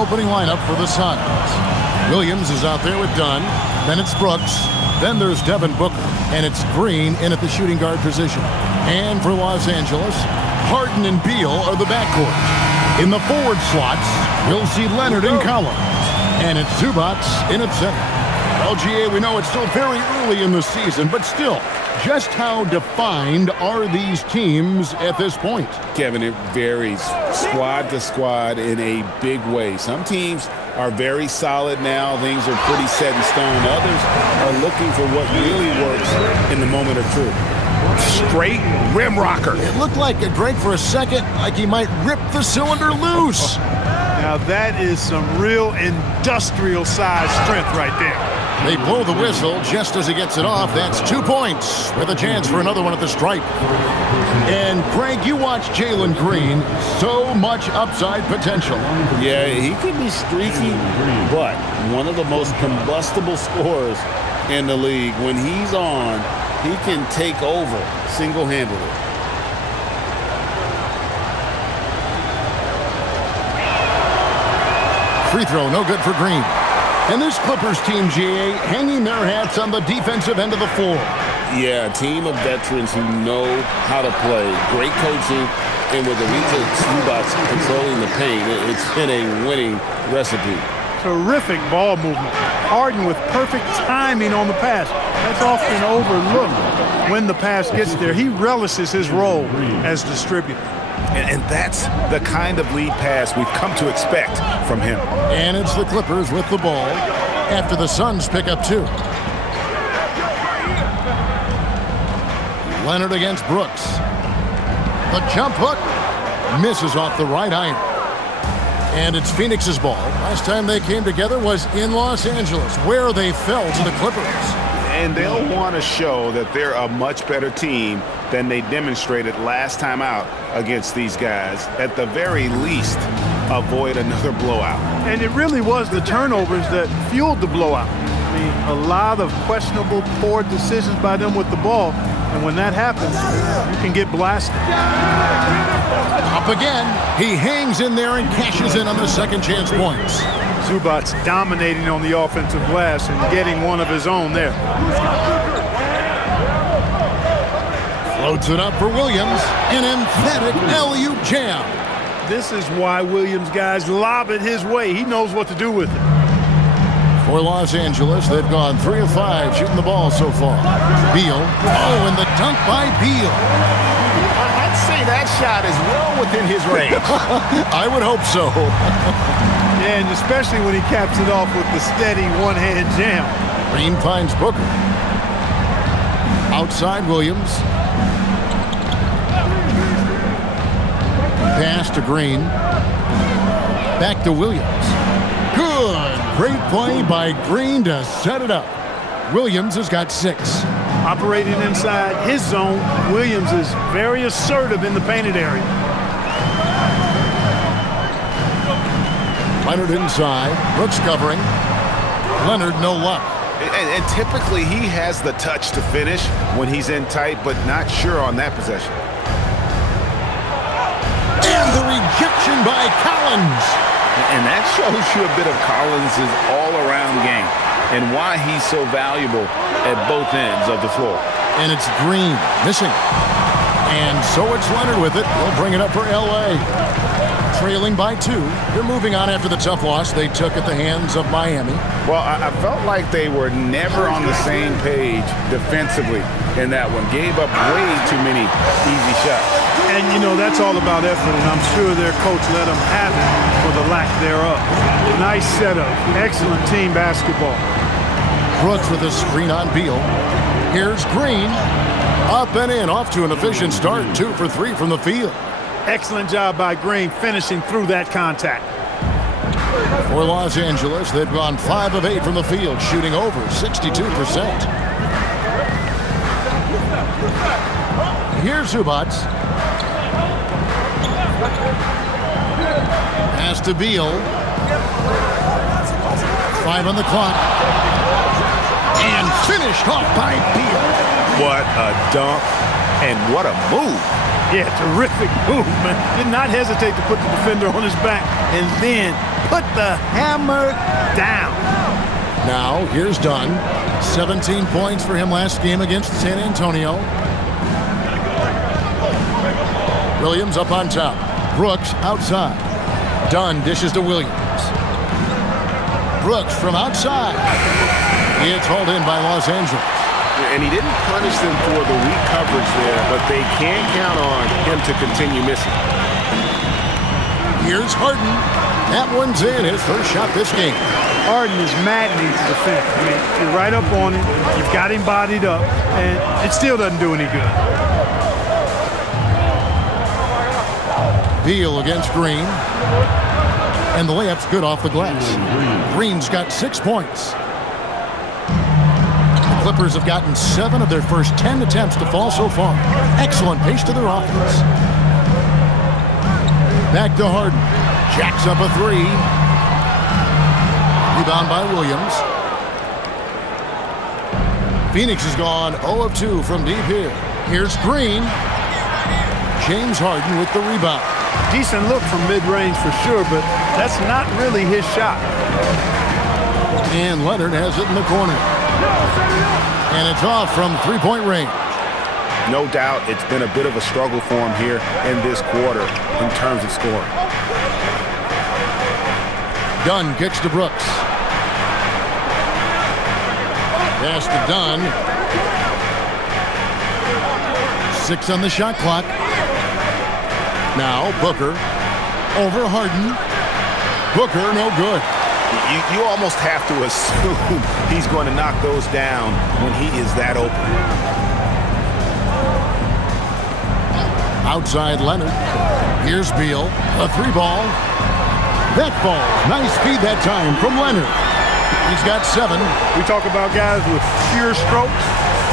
opening lineup for the Suns. Williams is out there with Dunn. Then it's Brooks. Then there's Devin Booker. And it's Green in at the shooting guard position. And for Los Angeles, Harden and Beal are the backcourt. In the forward slots, we'll see Leonard and Collins. And it's Zubac in at center. Well, GA, we know it's still very early in the season, but still, just how defined are these teams at this point? Kevin, it varies squad to squad in a big way. Some teams are very solid now. Things are pretty set in stone. Others are looking for what really works in the moment of truth. Straight rim rocker. It looked like it Greg for a second, like he might rip the cylinder loose. Now that is some real industrial size strength right there. They blow the whistle just as he gets it off. That's 2 points with a chance for another one at the stripe. And Greg, you watch Jalen Green. So much upside potential. Yeah, he could be streaky, but one of the most combustible scorers in the league. When he's on, he can take over single-handedly. Free throw, no good for Green. And this Clippers team, GA, hanging their hats on the defensive end of the floor. Yeah, a team of veterans who know how to play. Great coaching, and with Arita Zubac controlling the paint, it's been a winning recipe. Terrific ball movement. Harden with perfect timing on the pass. That's often overlooked when the pass gets there. He relishes his role as distributor. And that's the kind of lead pass we've come to expect from him. And it's the Clippers with the ball after the Suns pick up 2. Leonard against Brooks. The jump hook misses off the right iron. And it's Phoenix's ball. Last time they came together was in Los Angeles, where they fell to the Clippers. And they'll want to show that they're a much better team than they demonstrated last time out against these guys. At the very least, avoid another blowout. And it really was the turnovers that fueled the blowout. I mean, a lot of questionable, poor decisions by them with the ball. And when that happens, you can get blasted. Up again. He hangs in there and cashes in on the second chance points. Zubac dominating on the offensive glass and getting one of his own there. Floats it up for Williams. An emphatic alley-oop jam. This is why Williams guys lob it his way. He knows what to do with it. For Los Angeles, they've gone 3 of 5 shooting the ball so far. Beal. Oh, and the dunk by Beal. I'd say that shot is well within his range. I would hope so. And especially when he caps it off with the steady one-hand jam. Green finds Booker. Outside Williams. Pass to Green. Back to Williams. Good. Great play by Green to set it up. Williams has got 6. Operating inside his zone, Williams is very assertive in the painted area. Leonard inside. Brooks covering. Leonard no luck. And typically he has the touch to finish when he's in tight, but not sure on that possession. And the rejection by Collins. And that shows you a bit of Collins' all-around game and why he's so valuable at both ends of the floor. And it's Green missing. And so it's Leonard with it. He'll bring it up for L.A. Trailing by 2. They're moving on after the tough loss they took at the hands of Miami. Well, I felt like they were never on the same page defensively in that one. Gave up way too many easy shots. And, you know, that's all about effort, and I'm sure their coach let them have it for the lack thereof. Nice setup. Excellent team basketball. Brooks with a screen on Beal. Here's Green. Up and in, off to an efficient start. 2 for 3 from the field. Excellent job by Green finishing through that contact. For Los Angeles, they've gone 5 of 8 from the field, shooting over 62%. Here's Zubac. Pass to Beal. 5 on the clock. And finished off by Beal. What a dunk and what a move. Yeah, terrific movement. Did not hesitate to put the defender on his back and then put the hammer down. Now, here's Dunn. 17 points for him last game against San Antonio. Williams up on top. Brooks outside. Dunn dishes to Williams. Brooks from outside. It's hauled in by Los Angeles. And he didn't punish them for the weak coverage there, but they can't count on him to continue missing. Here's Harden. That one's in. His first shot this game. Harden is maddening to defend. I mean, you're right up on him. You've got him bodied up, and it still doesn't do any good. Beal against Green. And the layup's good off the glass. Green's got 6 points. The Clippers have gotten 7 of their first 10 attempts to fall so far. Excellent pace to their offense. Back to Harden. Jacks up a 3. Rebound by Williams. Phoenix has gone 0 of 2 from deep here. Here's Green. James Harden with the rebound. Decent look from mid-range for sure, but that's not really his shot. And Leonard has it in the corner. And it's off from three-point range. No doubt it's been a bit of a struggle for him here in this quarter in terms of scoring. Dunn kicks to Brooks. Pass to Dunn. 6 on the shot clock. Now Booker over Harden. Booker no good. You almost have to assume he's going to knock those down when he is that open. Outside Leonard. Here's Beal. A 3-ball. That falls. Nice feed that time from Leonard. He's got 7. We talk about guys with pure strokes.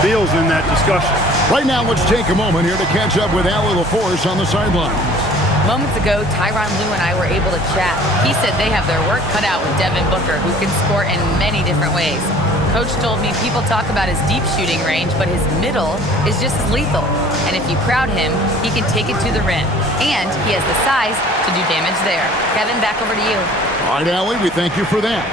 Beal's in that discussion. Right now, let's take a moment here to catch up with Allie LaForce on the sidelines. Moments ago, Tyronn Lue and I were able to chat. He said they have their work cut out with Devin Booker, who can score in many different ways. Coach told me people talk about his deep shooting range, but his middle is just as lethal. And if you crowd him, he can take it to the rim. And he has the size to do damage there. Kevin, back over to you. All right, Allie, we thank you for that.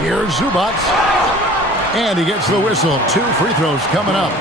Here's Zubac. And he gets the whistle. 2 free throws coming up.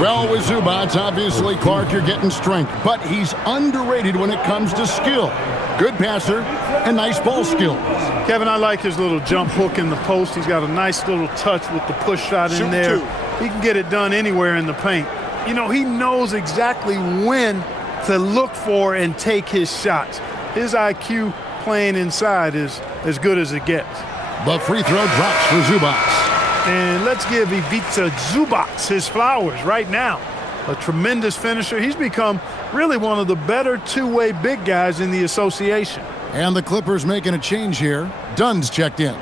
Well, with Zubac, obviously, Clark, you're getting strength. But he's underrated when it comes to skill. Good passer and nice ball skills. Kevin, I like his little jump hook in the post. He's got a nice little touch with the push shot in there. He can get it done anywhere in the paint. You know, he knows exactly when to look for and take his shots. His IQ playing inside is as good as it gets. The free throw drops for Zubac. And let's give Ivica Zubac his flowers right now. A tremendous finisher. He's become really one of the better two-way big guys in the association. And the Clippers making a change here. Dunn's checked in.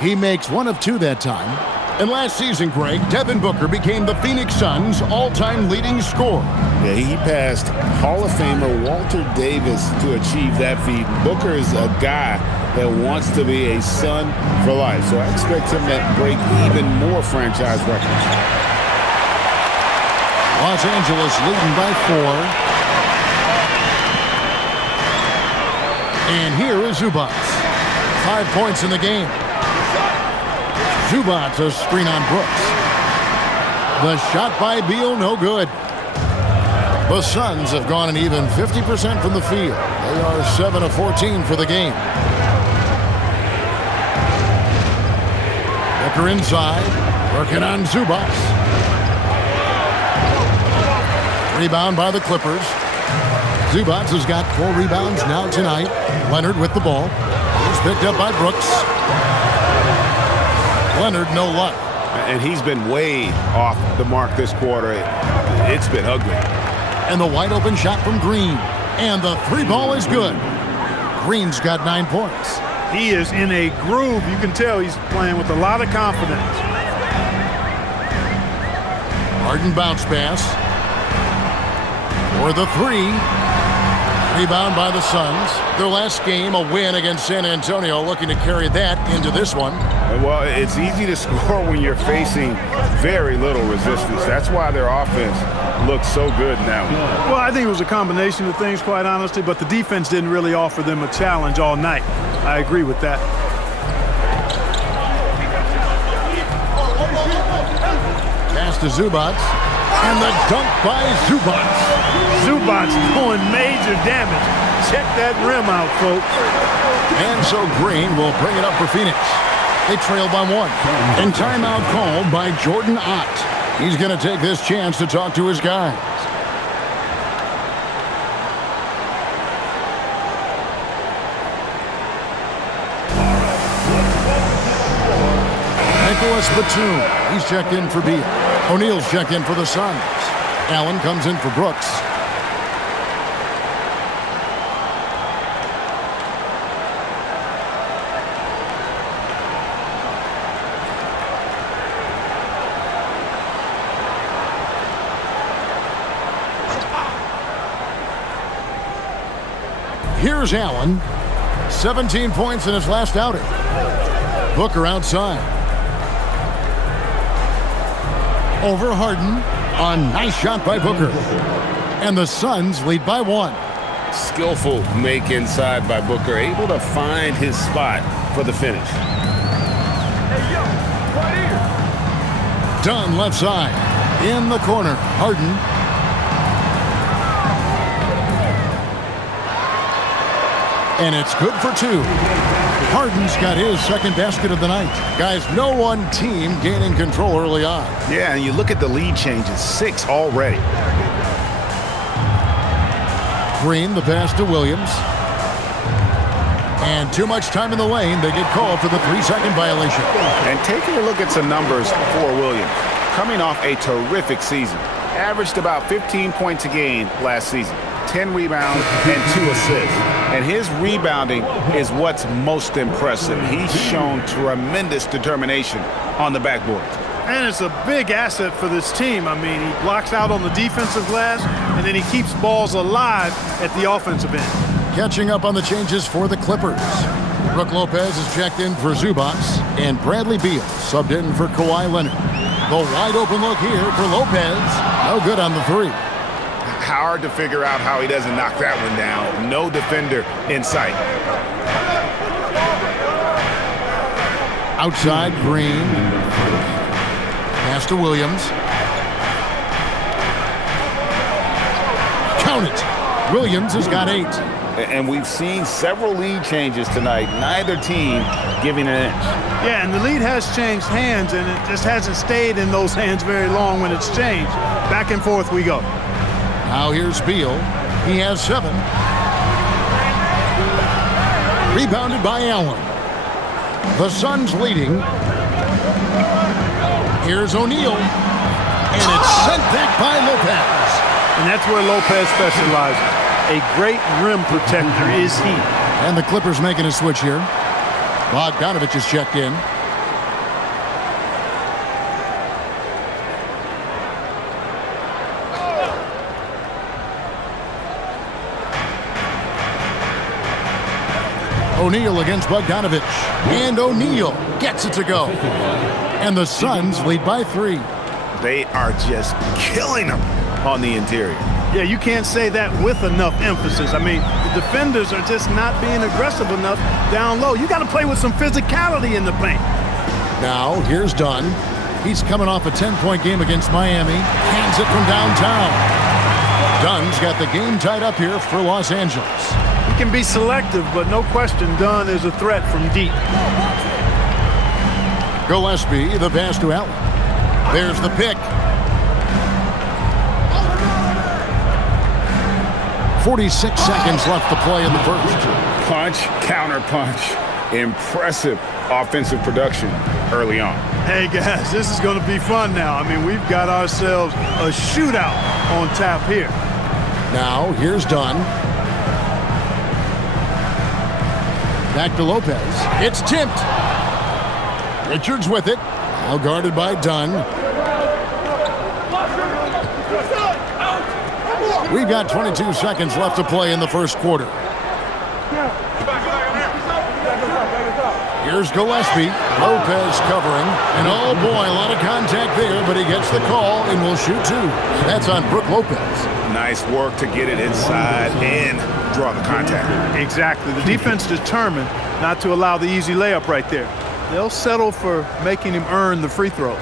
He makes 1 of 2 that time. And last season, Greg, Devin Booker became the Phoenix Suns' all-time leading scorer. Yeah, he passed Hall of Famer Walter Davis to achieve that feat. Booker is a guy that wants to be a Sun for life, so I expect him to break even more franchise records. Los Angeles leading by 4. And here is Zubac. 5 points in the game. Zubac, a screen on Brooks. The shot by Beal, no good. The Suns have gone an even 50% from the field. They are 7 of 14 for the game. Booker inside, working on Zubac. Rebound by the Clippers. Zubac has got 4 rebounds now tonight. Leonard with the ball. He's picked up by Brooks. Leonard, no luck. And he's been way off the mark this quarter. It's been ugly. And the wide open shot from Green. And the 3-ball is good. Green's got 9 points. He is in a groove. You can tell he's playing with a lot of confidence. Harden bounce pass. For the 3. Rebound by the Suns. Their last game, a win against San Antonio, looking to carry that into this one. Well, it's easy to score when you're facing very little resistance. That's why their offense looks so good now. Well, I think it was a combination of things, quite honestly, but the defense didn't really offer them a challenge all night. I agree with that. Pass to Zubac. And the dunk by Zubac. Zubac doing major damage. Check that rim out, folks. And so Green will bring it up for Phoenix. They trail by 1. And timeout called by Jordan Ott. He's going to take this chance to talk to his guys. Nicholas Batum. He's checked in for Beal. O'Neal's checked in for the Suns. Allen comes in for Brooks. Here's Allen. 17 points in his last outing. Booker outside. Over Harden. A nice shot by Booker. And the Suns lead by 1. Skillful make inside by Booker, able to find his spot for the finish. Dunn left side. In the corner. Harden. And it's good for 2. Harden's got his second basket of the night. Guys, no one team gaining control early on. Yeah, and you look at the lead changes, 6 already. Green, the pass to Williams. And too much time in the lane. They get called for the 3-second violation. And taking a look at some numbers for Williams. Coming off a terrific season. Averaged about 15 points a game last season. 10 rebounds and 2 assists. And his rebounding is what's most impressive. He's shown tremendous determination on the backboard. And it's a big asset for this team. I mean, he blocks out on the defensive glass, and then he keeps balls alive at the offensive end. Catching up on the changes for the Clippers. Brook Lopez is checked in for Zubac, and Bradley Beal subbed in for Kawhi Leonard. The wide open look here for Lopez. No good on the 3. Hard to figure out how he doesn't knock that one down. No defender in sight. Outside, Green. Pass to Williams. Count it. Williams has got 8. And we've seen several lead changes tonight. Neither team giving an inch. Yeah, and the lead has changed hands, and it just hasn't stayed in those hands very long when it's changed. Back and forth we go. Now here's Beal. He has 7. Rebounded by Allen. The Suns leading. Here's O'Neal. And it's sent back by Lopez. And that's where Lopez specializes. A great rim protector is he. And the Clippers making a switch here. Bogdanovich is checked in. O'Neal against Bogdanovich. And O'Neal gets it to go. And the Suns lead by 3. They are just killing them on the interior. Yeah, you can't say that with enough emphasis. I mean, the defenders are just not being aggressive enough down low. You got to play with some physicality in the paint. Now, here's Dunn. He's coming off a 10-point game against Miami. Hands it from downtown. Dunn's got the game tied up here for Los Angeles. He can be selective, but no question Dunn is a threat from deep. Gillespie, the pass to Allen. There's the pick. 46 seconds left to play in the first. Punch, counter punch. Impressive offensive production early on. Hey, guys, this is going to be fun now. I mean, we've got ourselves a shootout on tap here. Now, here's Dunn. Back to Lopez. It's tipped. Richards with it. Now guarded by Dunn. We've got 22 seconds left to play in the first quarter. Here's Gillespie. Lopez covering. And oh boy, a lot of contact there, but he gets the call and will shoot two. That's on Brook Lopez. Nice work to get it inside and draw the contact. Exactly. The defense determined not to allow the easy layup right there. They'll settle for making him earn the free throws.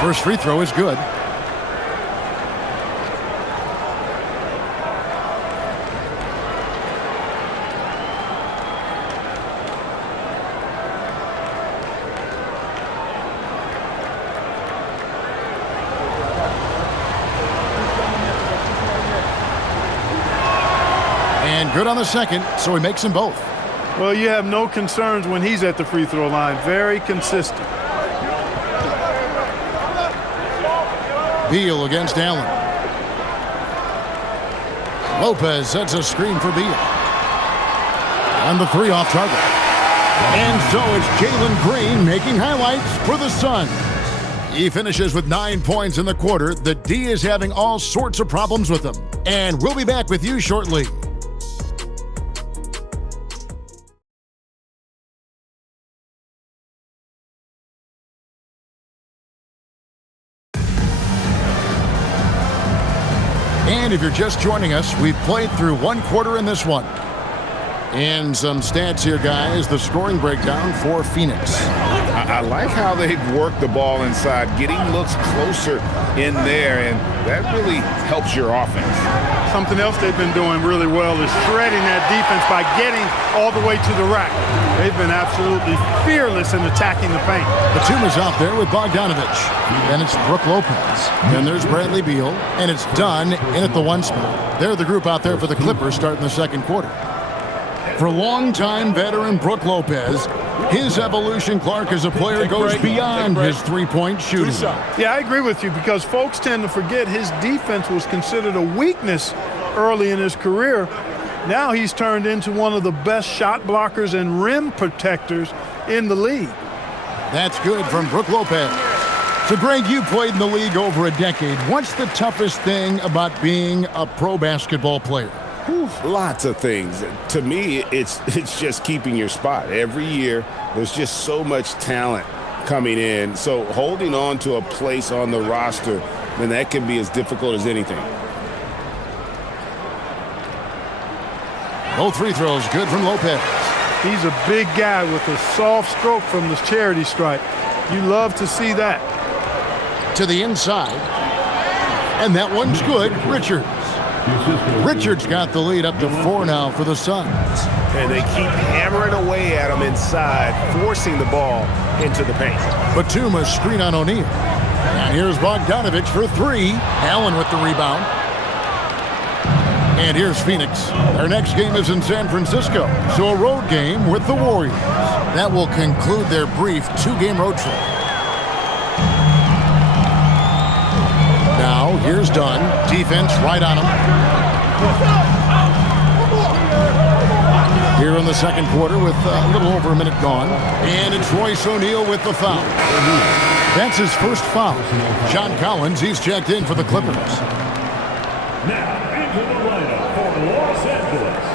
First free throw is good. And good on the second, so he makes them both. Well, you have no concerns when he's at the free throw line. Very consistent. Beal against Allen. Lopez sets a screen for Beal. On the three off target. And so it's Jalen Green making highlights for the Suns. He finishes with 9 points in the quarter. The D is having all sorts of problems with him. And we'll be back with you shortly. And if you're just joining us, we've played through one quarter in this one. And some stats here, guys. The scoring breakdown for Phoenix. I like how they've worked the ball inside, getting looks closer in there, and that really helps your offense. Something else they've been doing really well is shredding that defense by getting all the way to the rack. They've been absolutely fearless in attacking the paint. Batuma's out there with Bogdanovich. Then it's Brook Lopez. Then there's Bradley Beal. And it's Dunn in at the one spot. They're the group out there for the Clippers starting the second quarter. For longtime veteran Brook Lopez, his evolution, Clark, as a player goes beyond his three-point shooting. Yeah, I agree with you because folks tend to forget his defense was considered a weakness early in his career. Now he's turned into one of the best shot blockers and rim protectors in the league. That's good from Brook Lopez. So, Greg, you played in the league over a decade. What's the toughest thing about being a pro basketball player? Lots of things. To me, it's just keeping your spot. Every year, there's just so much talent coming in. So holding on to a place on the roster, then that can be as difficult as anything. Both free throws good from Lopez. He's a big guy with a soft stroke from the charity stripe. You love to see that. To the inside. And that one's good. Richards got the lead up to 4 now for the Suns. And they keep hammering away at him inside, forcing the ball into the paint. Batuma's screen on O'Neal. And here's Bogdanovich for 3. Allen with the rebound. And here's Phoenix. Their next game is in San Francisco, so a road game with the Warriors. That will conclude their brief 2-game road trip. Now, here's Dunn. Defense right on him. Here in the second quarter with a little over a minute gone. And it's Royce O'Neal with the foul. That's his first foul. John Collins, he's checked in for the Clippers. Now, into the lineup for Los Angeles,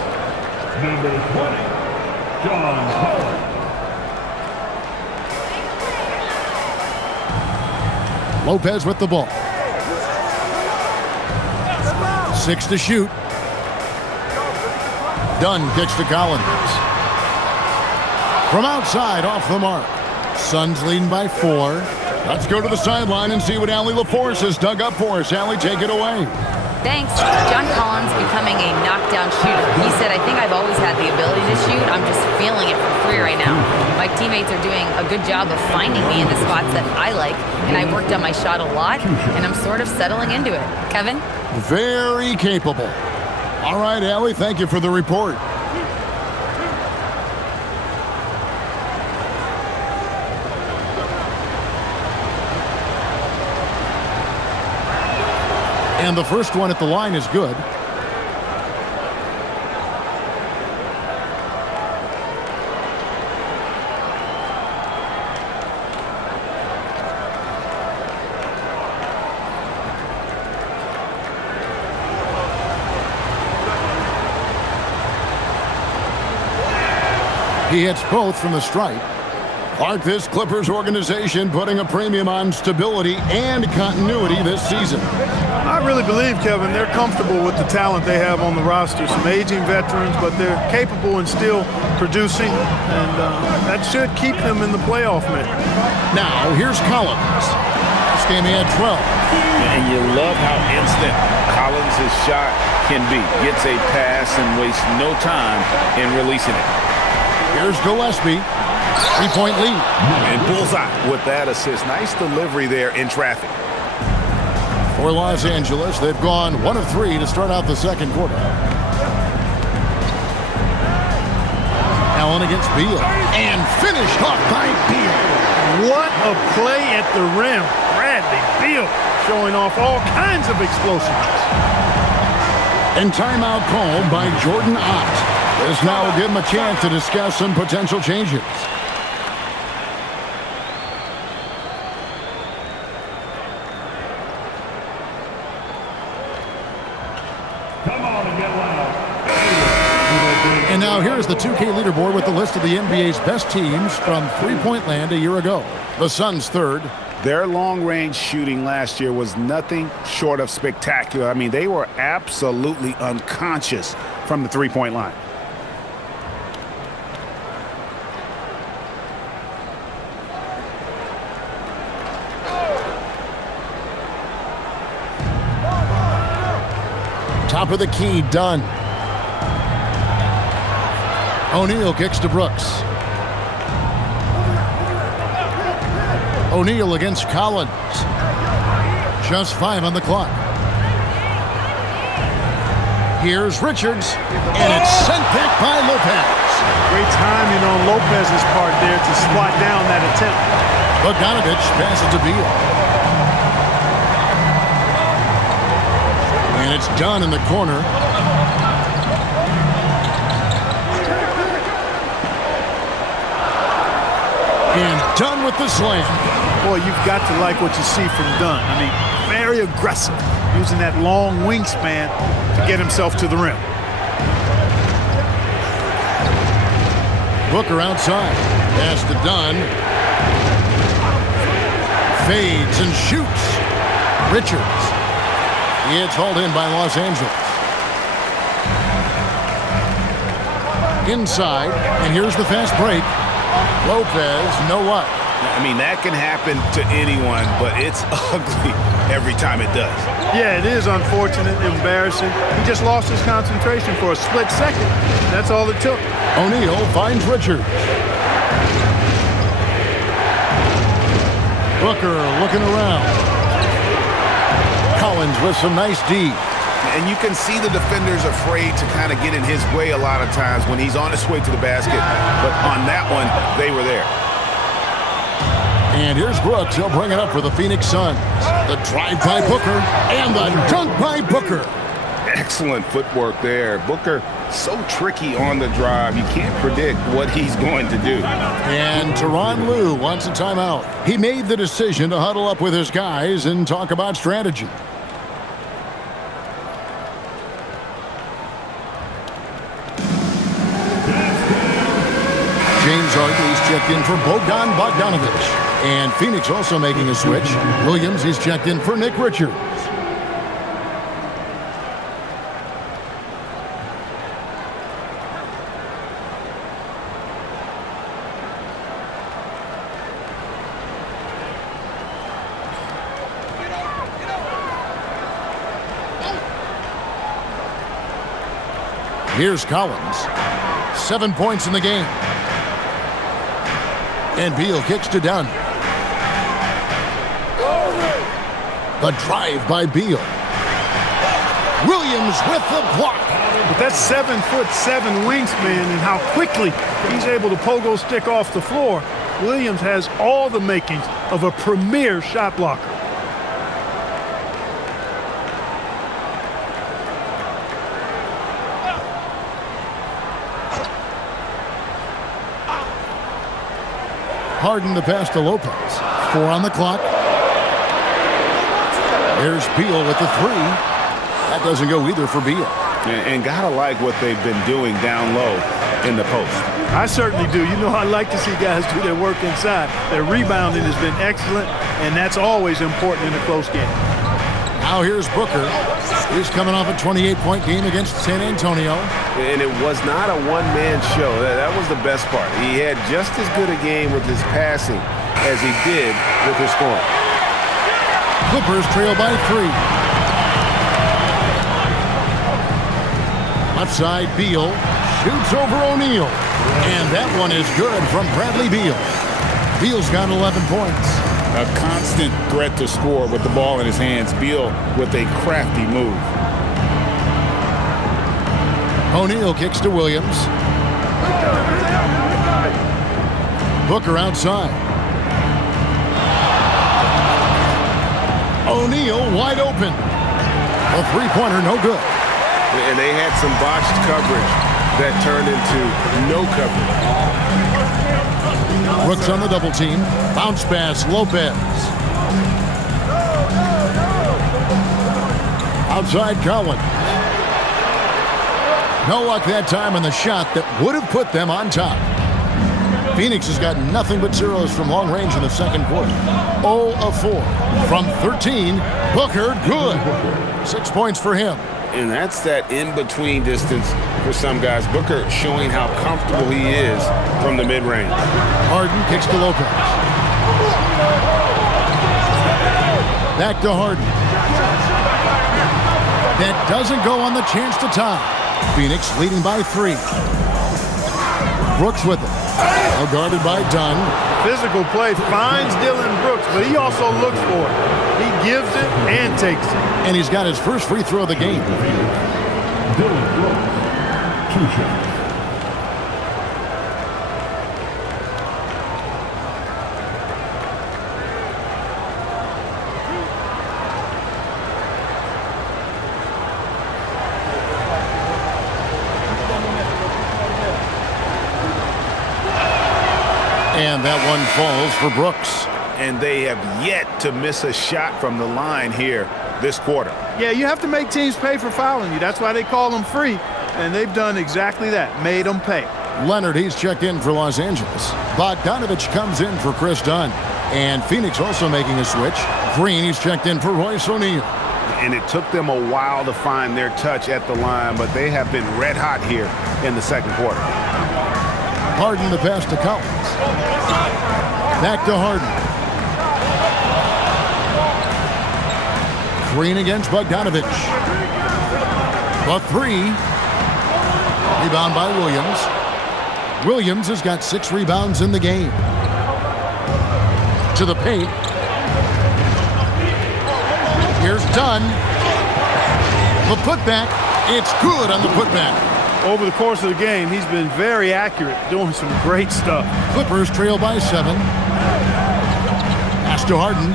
number 20, John Collins. Lopez with the ball. 6 to shoot. Dunn kicks to Collins. From outside, off the mark. Suns leading by 4. Let's go to the sideline and see what Allie LaForce has dug up for us. Allie, take it away. Thanks. John Collins becoming a knockdown shooter. He said, I think I've always had the ability to shoot. I'm just feeling it from 3 right now. My teammates are doing a good job of finding me in the spots that I like, and I've worked on my shot a lot, and I'm sort of settling into it. Kevin? Very capable. All right, Allie, thank you for the report. And the first one at the line is good. He hits both from the stripe. Clark, this Clippers organization putting a premium on stability and continuity this season. I really believe, Kevin, they're comfortable with the talent they have on the roster. Some aging veterans, but they're capable and still producing, and that should keep them in the playoff mix. Now, here's Collins. This game he had 12. And you love how instant Collins' shot can be. Gets a pass and wastes no time in releasing it. Here's Gillespie. 3-point lead. And bullseye with that assist. Nice delivery there in traffic. For Los Angeles, they've gone 1 of 3 to start out the second quarter. Allen against Beal. And finished off by Beal. What a play at the rim. Bradley Beal showing off all kinds of explosiveness. And timeout called by Jordan Ott. This now will give him a chance to discuss some potential changes. Come on and get loud. And now here's the 2K leaderboard with the list of the NBA's best teams from three-point land a year ago. The Suns third. Their long-range shooting last year was nothing short of spectacular. I mean, they were absolutely unconscious from the three-point line. Top of the key, done. O'Neal kicks to Brooks. O'Neal against Collins. Just 5 on the clock. Here's Richards, and it's sent back by Lopez. Great timing on Lopez's part there to squat down that attempt. Bogdanovich passes to Beal. And it's done in the corner. And done with the slam. Boy, you've got to like what you see from Dunn. I mean, very aggressive, using that long wingspan to get himself to the rim. Booker outside. Pass to Dunn. Fades and shoots. Richards. It's hauled in by Los Angeles. Inside, and here's the fast break. Lopez, no what? I mean, that can happen to anyone, but it's ugly every time it does. Yeah, it is unfortunate, embarrassing. He just lost his concentration for a split second. That's all it took. O'Neal finds Richards. Booker looking around. Collins with some nice D. And you can see the defenders afraid to kind of get in his way a lot of times when he's on his way to the basket. But on that one, they were there. And here's Brooks. He'll bring it up for the Phoenix Suns. The drive by Booker and the dunk by Booker. Excellent footwork there. Booker, so tricky on the drive. You can't predict what he's going to do. And Tyronn Lue wants a timeout. He made the decision to huddle up with his guys and talk about strategy. James Harden's checked in for Bogdanovich. And Phoenix also making a switch. Williams is checked in for Nick Richards. Here's Collins. 7 points in the game. And Beal kicks to Dunn. The drive by Beal. Williams with the block. But that's 7'7" wingspan, and how quickly he's able to pogo stick off the floor. Williams has all the makings of a premier shot blocker. Harden the pass to Lopez. 4 on the clock. There's Beal with the 3. That doesn't go either for Beal. And gotta like what they've been doing down low in the post. I certainly do. You know, I like to see guys do their work inside. Their rebounding has been excellent, and that's always important in a close game. Now here's Booker. He's coming off a 28-point game against San Antonio. And it was not a one-man show. That was the best part. He had just as good a game with his passing as he did with his scoring. Clippers trail by 3. Left side, Beal shoots over O'Neal. And that one is good from Bradley Beal. Beal's got 11 points. A constant threat to score with the ball in his hands. Beal with a crafty move. O'Neal kicks to Williams. Booker outside. O'Neal wide open. A three-pointer, no good. And they had some botched coverage that turned into no coverage. Brooks on the double team. Bounce pass, Lopez. Outside Collins. No luck that time on the shot that would have put them on top. Phoenix has got nothing but zeros from long range in the second quarter. 0 of 4 from 13. Booker, good. 6 points for him. And that's that in-between distance for some guys. Booker showing how comfortable he is from the mid-range. Harden kicks to Lopez. Back to Harden. That doesn't go on the chance to tie. Phoenix leading by 3. Brooks with it. Well guarded by Dunn. Physical play finds Dillon Brooks, but he also looks for it. He gives it and takes it. And he's got his first free throw of the game. Dillon Brooks, 2 shots. And that one falls for Brooks. And they have yet to miss a shot from the line here this quarter. Yeah, you have to make teams pay for fouling you. That's why they call them free. And they've done exactly that, made them pay. Leonard, he's checked in for Los Angeles. Bogdanovich comes in for Chris Dunn. And Phoenix also making a switch. Green, he's checked in for Royce O'Neal. And it took them a while to find their touch at the line, but they have been red hot here in the second quarter. Harden the pass to Collins. Back to Harden. Green against Bogdanovich. The 3. Rebound by Williams. Williams has got 6 rebounds in the game. To the paint. Here's Dunn. The putback. It's good on the putback. Over the course of the game, he's been very accurate, doing some great stuff. Clippers trail by 7. Pass to Harden.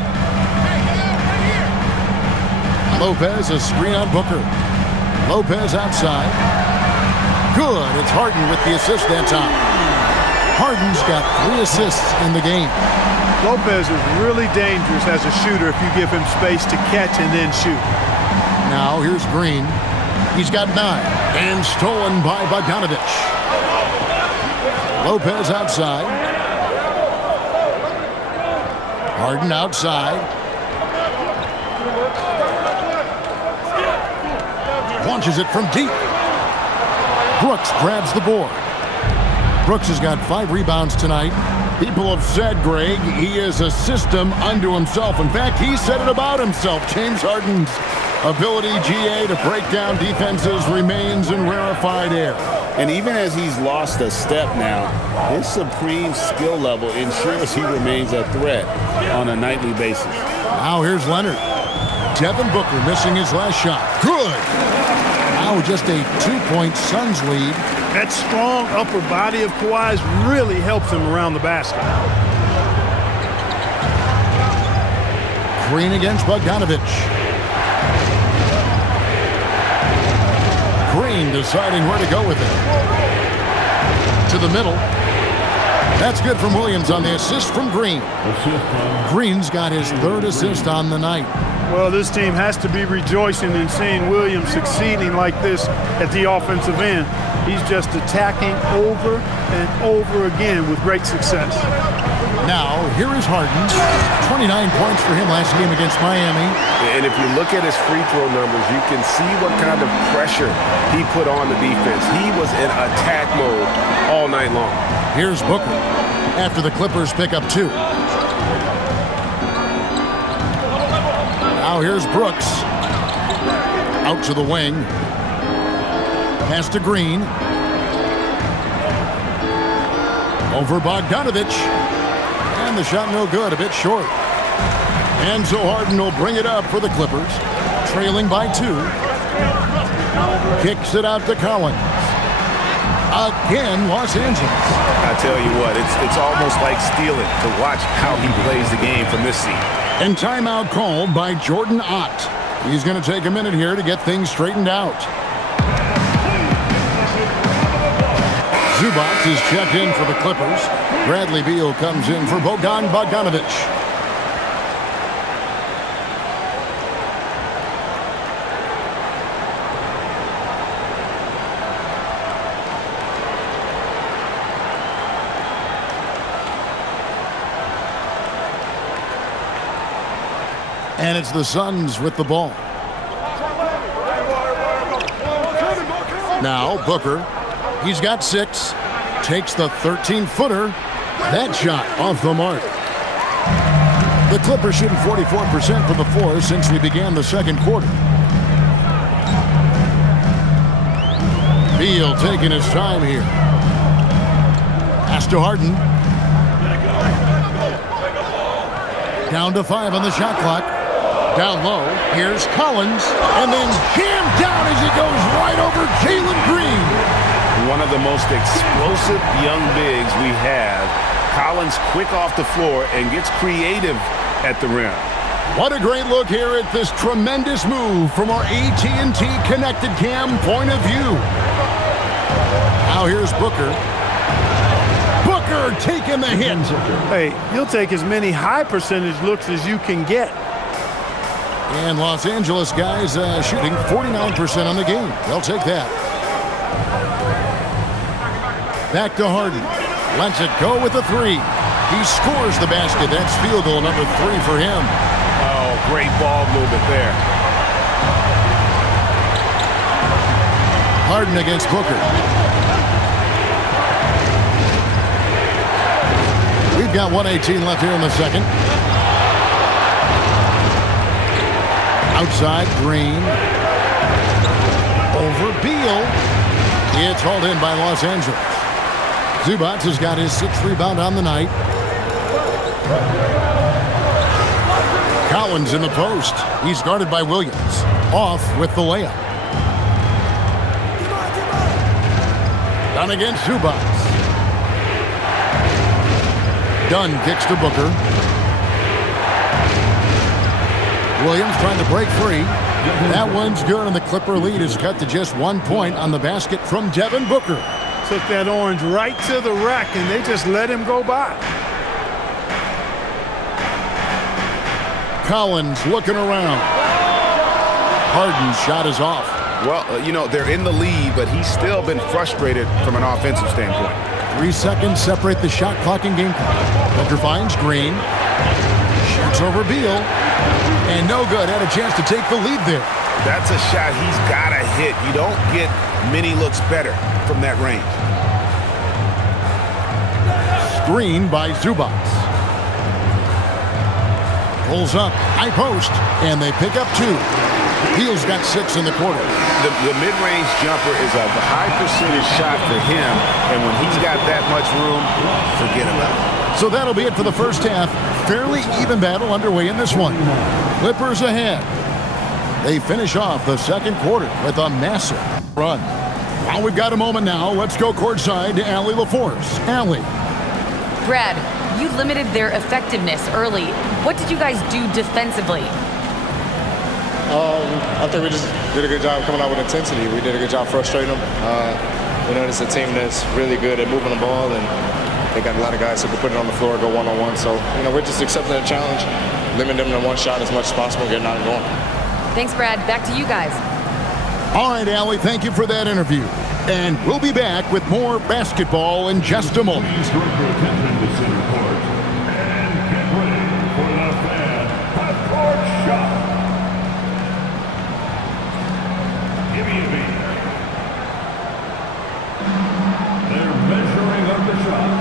Lopez, a screen on Booker. Lopez outside. Good. It's Harden with the assist that time. Harden's got 3 assists in the game. Lopez is really dangerous as a shooter if you give him space to catch and then shoot. Now here's Green. He's got 9. And stolen by Bogdanovich. Lopez outside. Harden outside. Launches it from deep. Brooks grabs the board. Brooks has got 5 rebounds tonight. People have said, Greg, he is a system unto himself. In fact, he said it about himself. James Harden's ability, GA, to break down defenses remains in rarefied air. And even as he's lost a step now, his supreme skill level ensures he remains a threat on a nightly basis. Now here's Leonard. Devin Booker missing his last shot. Good. Now just a 2-point Suns lead. That strong upper body of Kawhi's really helps him around the basket. Green against Bogdanovich. Green deciding where to go with it. To the middle. That's good from Williams on the assist from Green. Assist on Green's got his third assist on the night. Well, this team has to be rejoicing in seeing Williams succeeding like this at the offensive end. He's just attacking over and over again with great success. Now, here is Harden. 29 points for him last game against Miami. And if you look at his free throw numbers, you can see what kind of pressure he put on the defense. He was in attack mode all night long. Here's Booker after the Clippers pick up 2. Now here's Brooks. Out to the wing. Pass to Green. Over Bogdanovich. And the shot no good, a bit short. And so Harden will bring it up for the Clippers. Trailing by 2. Kicks it out to Collins. Again, Los Angeles. I tell you what, it's almost like stealing to watch how he plays the game from this seat. And timeout called by Jordan Ott. He's going to take a minute here to get things straightened out. Zubac is checked in for the Clippers. Bradley Beal comes in for Bogdan Bogdanovich. And it's the Suns with the ball. Now Booker. He's got 6. Takes the 13-footer. That shot off the mark. The Clippers shooting 44% from the floor since we began the second quarter. Beal taking his time here. Pass to Harden. Down to 5 on the shot clock. Down low, here's Collins, and then jammed down as he goes right over Jalen Green. One of the most explosive young bigs we have. Collins quick off the floor and gets creative at the rim. What a great look here at this tremendous move from our AT&T Connected Cam point of view. Now here's Booker. Booker taking the hit. Hey, you'll take as many high percentage looks as you can get. And Los Angeles guys shooting 49% on the game. They'll take that. Back to Harden. Lets it go with a 3. He scores the basket. That's field goal number 3 for him. Oh, great ball movement there. Harden against Booker. We've got 1:18 left here in the second. Outside, Green. Over Beal. It's hauled in by Los Angeles. Zubac has got his 6th rebound on the night. Collins in the post. He's guarded by Williams. Off with the layup. Dunn against Zubac. Dunn kicks to Booker. Williams trying to break free. That one's good, and the Clipper lead is cut to just 1 point on the basket from Devin Booker. Took that orange right to the rack, and they just let him go by. Collins looking around. Harden's shot is off. Well, you know, they're in the lead, but he's still been frustrated from an offensive standpoint. 3 seconds separate the shot clock and game clock. Booker finds Green. Shoots over Beal. And no good. Had a chance to take the lead there. That's a shot he's got to hit. You don't get many looks better from that range. Screen by Zubac. Pulls up. High post. And they pick up 2. Beal's got 6 in the quarter. The mid-range jumper is a high percentage shot for him. And when he's got that much room, forget about it. So that'll be it for the first half. Fairly even battle underway in this one. Clippers ahead. They finish off the second quarter with a massive run. Well, we've got a moment now. Let's go courtside to Allie LaForce. Allie. Brad, you limited their effectiveness early. What did you guys do defensively? I think we just did a good job coming out with intensity. We did a good job frustrating them. We know it's a team that's really good at moving the ball, and They got a lot of guys who can put it on the floor, go one-on-one. So, we're just accepting that challenge, limiting them to one shot as much as possible, getting out and going. Thanks, Brad. Back to you guys. All right, Allie, thank you for that interview. And we'll be back with more basketball in just a moment. Please direct your attention to center court. And get ready for the fan half-court shot. Give me a beat. They're measuring up the shot.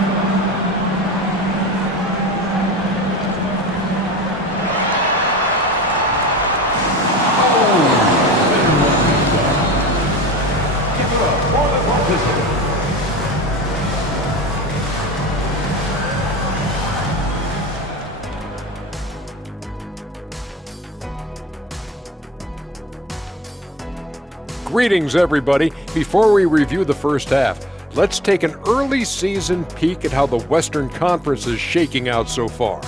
Greetings, everybody. Before we review the first half, let's take an early season peek at how the Western Conference is shaking out so far.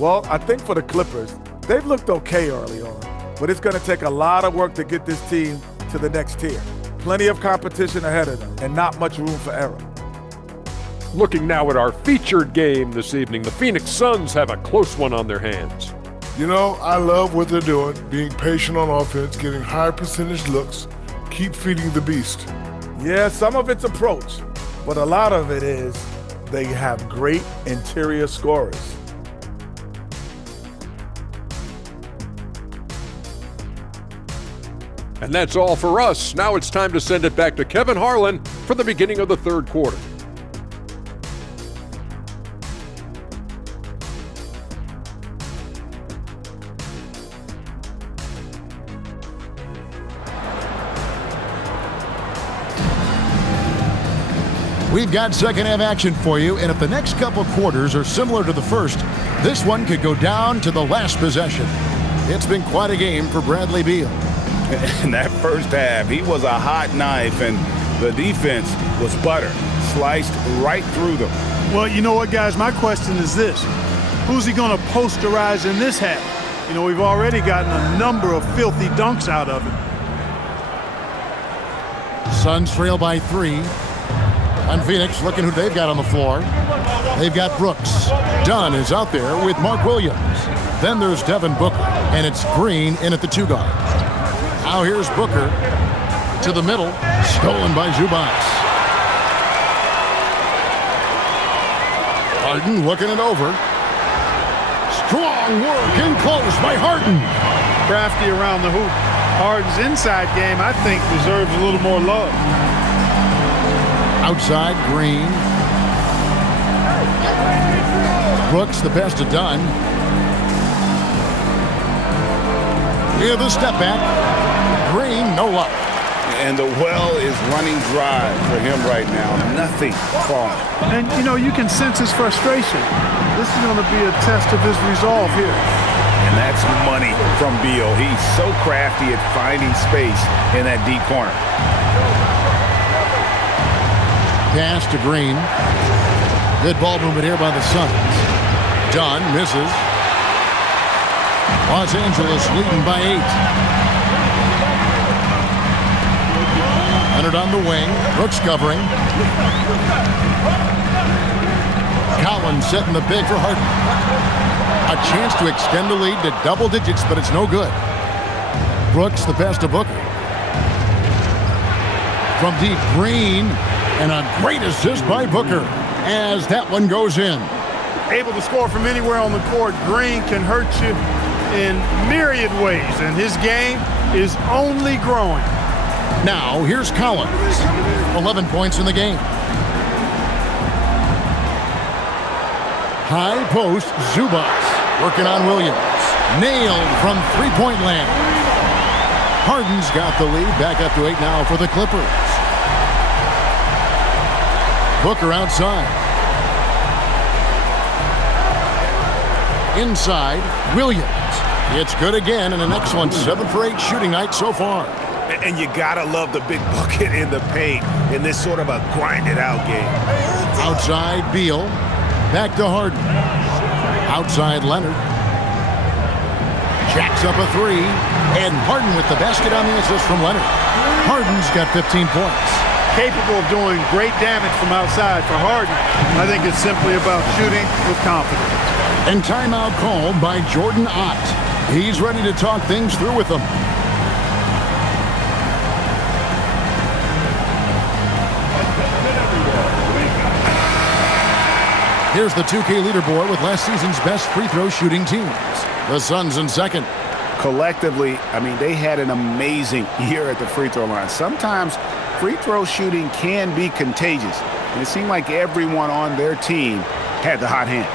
Well, I think for the Clippers, they've looked okay early on, but it's going to take a lot of work to get this team to the next tier. Plenty of competition ahead of them and not much room for error. Looking now at our featured game this evening, the Phoenix Suns have a close one on their hands. You know, I love what they're doing, being patient on offense, getting high percentage looks, keep feeding the beast. Yeah, some of it's approach, but a lot of it is they have great interior scorers. And that's all for us. Now it's time to send it back to Kevin Harlan for the beginning of the third quarter. We've got second half action for you, and if the next couple quarters are similar to the first, this one could go down to the last possession. It's been quite a game for Bradley Beal. In that first half, he was a hot knife, and the defense was butter, sliced right through them. Well, you know what, guys? My question is this. Who's he going to posterize in this half? We've already gotten a number of filthy dunks out of it. Suns trail by 3. And Phoenix looking who they've got on the floor. They've got Brooks. Dunn is out there with Mark Williams. Then there's Devin Booker, and it's Green in at the 2 guard. Now here's Booker to the middle, stolen by Zubac. Harden looking it over. Strong work in close by Harden. Crafty around the hoop. Harden's inside game, I think, deserves a little more love. Outside, Green. Brooks, the best to Dunn. Here's the step back. Green, no luck. And the well is running dry for him right now. Nothing falling. And, you can sense his frustration. This is going to be a test of his resolve here. And that's money from Beal. He's so crafty at finding space in that deep corner. Pass to Green. Good ball movement here by the Suns. Dunn misses. Los Angeles leading by 8. Leonard on the wing. Brooks covering. Collins setting the big for Harden. A chance to extend the lead to double digits, but it's no good. Brooks the pass to Booker. From deep, Green. And a great assist by Booker as that one goes in. Able to score from anywhere on the court. Green can hurt you in myriad ways, and his game is only growing. Now, here's Collins. 11 points in the game. High post, Zubac working on Williams. Nailed from three-point land. Harden's got the lead. Back up to 8 now for the Clippers. Booker outside. Inside, Williams. It's good again, and an excellent 7 for 8 shooting night so far. And you gotta love the big bucket in the paint in this sort of a grinded-out game. Outside, Beal. Back to Harden. Outside, Leonard. Jacks up a 3, and Harden with the basket on the assist from Leonard. Harden's got 15 points. capable of doing great damage from outside. For Harden, I think it's simply about shooting with confidence. And timeout called by Jordan Ott. He's ready to talk things through with them. Here's the 2K leaderboard with last season's best free throw shooting teams. The Suns in second. Collectively, I mean, they had an amazing year at the free throw line. Sometimes free throw shooting can be contagious, and it seemed like everyone on their team had the hot hand.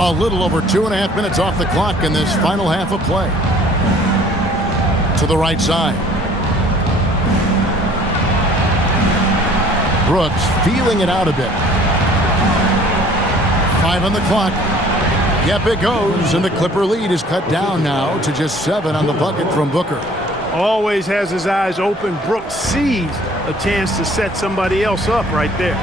A little over 2.5 minutes off the clock in this final half of play. To the right side. Brooks feeling it out a bit. 5 on the clock. Yep, it goes, and the Clipper lead is cut down now to just 7 on the bucket from Booker. Always has his eyes open. Brooks sees a chance to set somebody else up right there.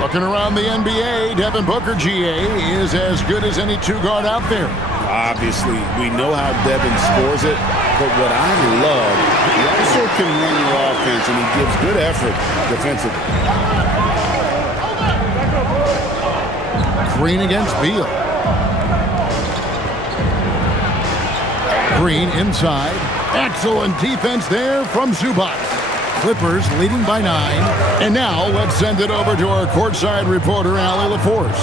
Looking around the NBA, Devin Booker, GA, is as good as any two-guard out there. Obviously, we know how Devin scores it, but what I love, he also can run your offense, and he gives good effort defensively. Green against Beal. Green inside. Excellent defense there from Zubac. Clippers leading by 9. And now let's send it over to our courtside reporter, Allie LaForce.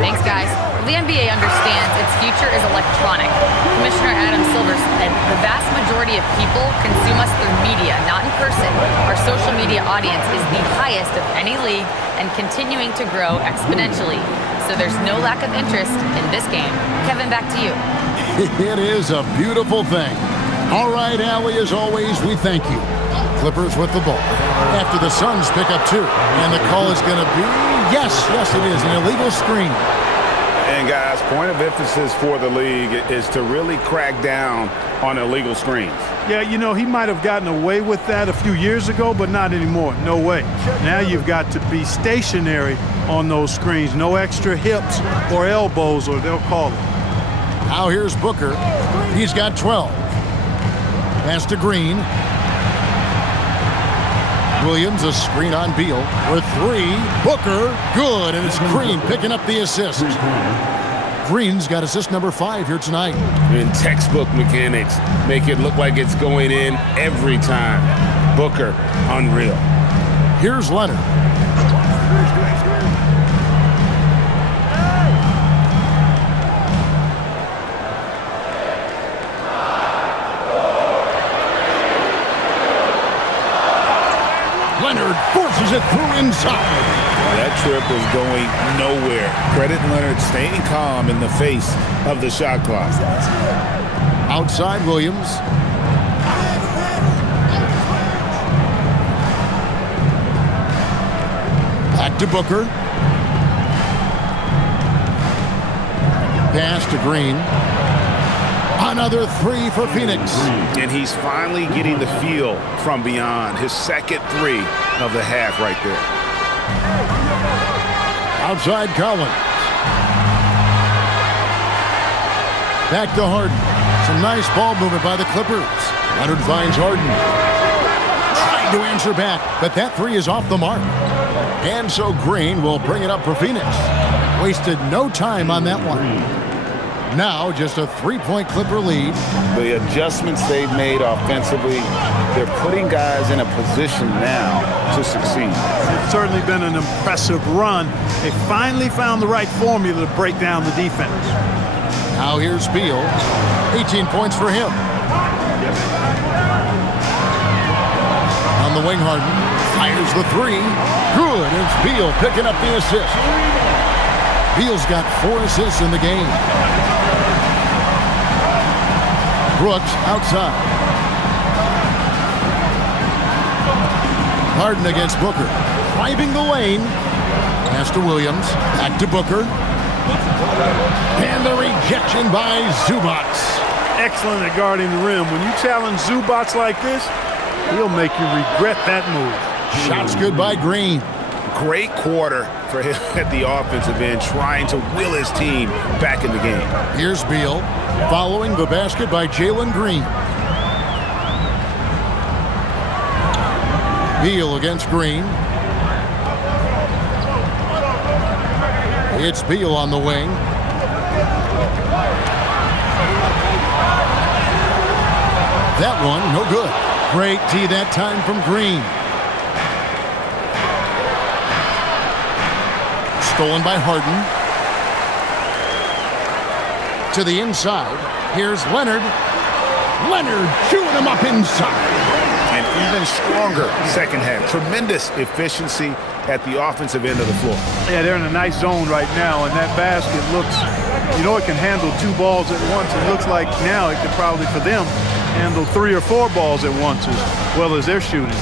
Thanks, guys. The NBA understands its future is electronic. Commissioner Adam Silver said the vast majority of people consume us through media, not in person. Our social media audience is the highest of any league and continuing to grow exponentially. So there's no lack of interest in this game. Kevin, back to you. It is a beautiful thing. All right, Allie, as always, we thank you. Clippers with the ball. After the Suns pick up 2. And the call is going to be, yes, it is, an illegal screen. And guys, point of emphasis for the league is to really crack down on illegal screens. Yeah, you know, he might have gotten away with that a few years ago, but not anymore. No way. Now you've got to be stationary on those screens. No extra hips or elbows, or they'll call it. Now here's Booker. He's got 12. Pass to Green. Williams, a screen on Beal for 3. Booker, good, and it's Green picking up the assist. Green's got assist number 5 here tonight. And textbook mechanics make it look like it's going in every time. Booker, unreal. Here's Leonard. Leonard forces it through inside. That trip was going nowhere. Credit Leonard staying calm in the face of the shot clock. Outside Williams. Back to Booker. Pass to Green. Another 3 for Phoenix. And he's finally getting the feel from beyond. His second 3 of the half right there. Outside Collins. Back to Harden. Some nice ball movement by the Clippers. Leonard finds Harden. Trying to answer back, but that 3 is off the mark. And so Green will bring it up for Phoenix. Wasted no time on that one. Now just a 3-point Clipper lead. The adjustments they've made offensively, they're putting guys in a position now to succeed. It's certainly been an impressive run. They finally found the right formula to break down the defense. Now here's Beal. 18 points for him. On the wing, Harden fires the 3. Good. It's Beal picking up the assist. Beal's got 4 assists in the game. Brooks outside. Harden against Booker. Driving the lane. Pass to Williams. Back to Booker. And the rejection by Zubac. Excellent at guarding the rim. When you challenge Zubac like this, he'll make you regret that move. Shots good by Green. Great quarter for him at the offensive end, trying to will his team back in the game. Here's Beal, following the basket by Jalen Green. Beal against Green. It's Beal on the wing. That one, no good. Great D that time from Green. Stolen by Harden. To the inside. Here's Leonard. Leonard chewing him up inside. And even stronger second half. Tremendous efficiency at the offensive end of the floor. Yeah, they're in a nice zone right now, and that basket looks, it can handle 2 balls at once. It looks like now it could probably, for them, handle 3 or 4 balls at once as well as they're shooting.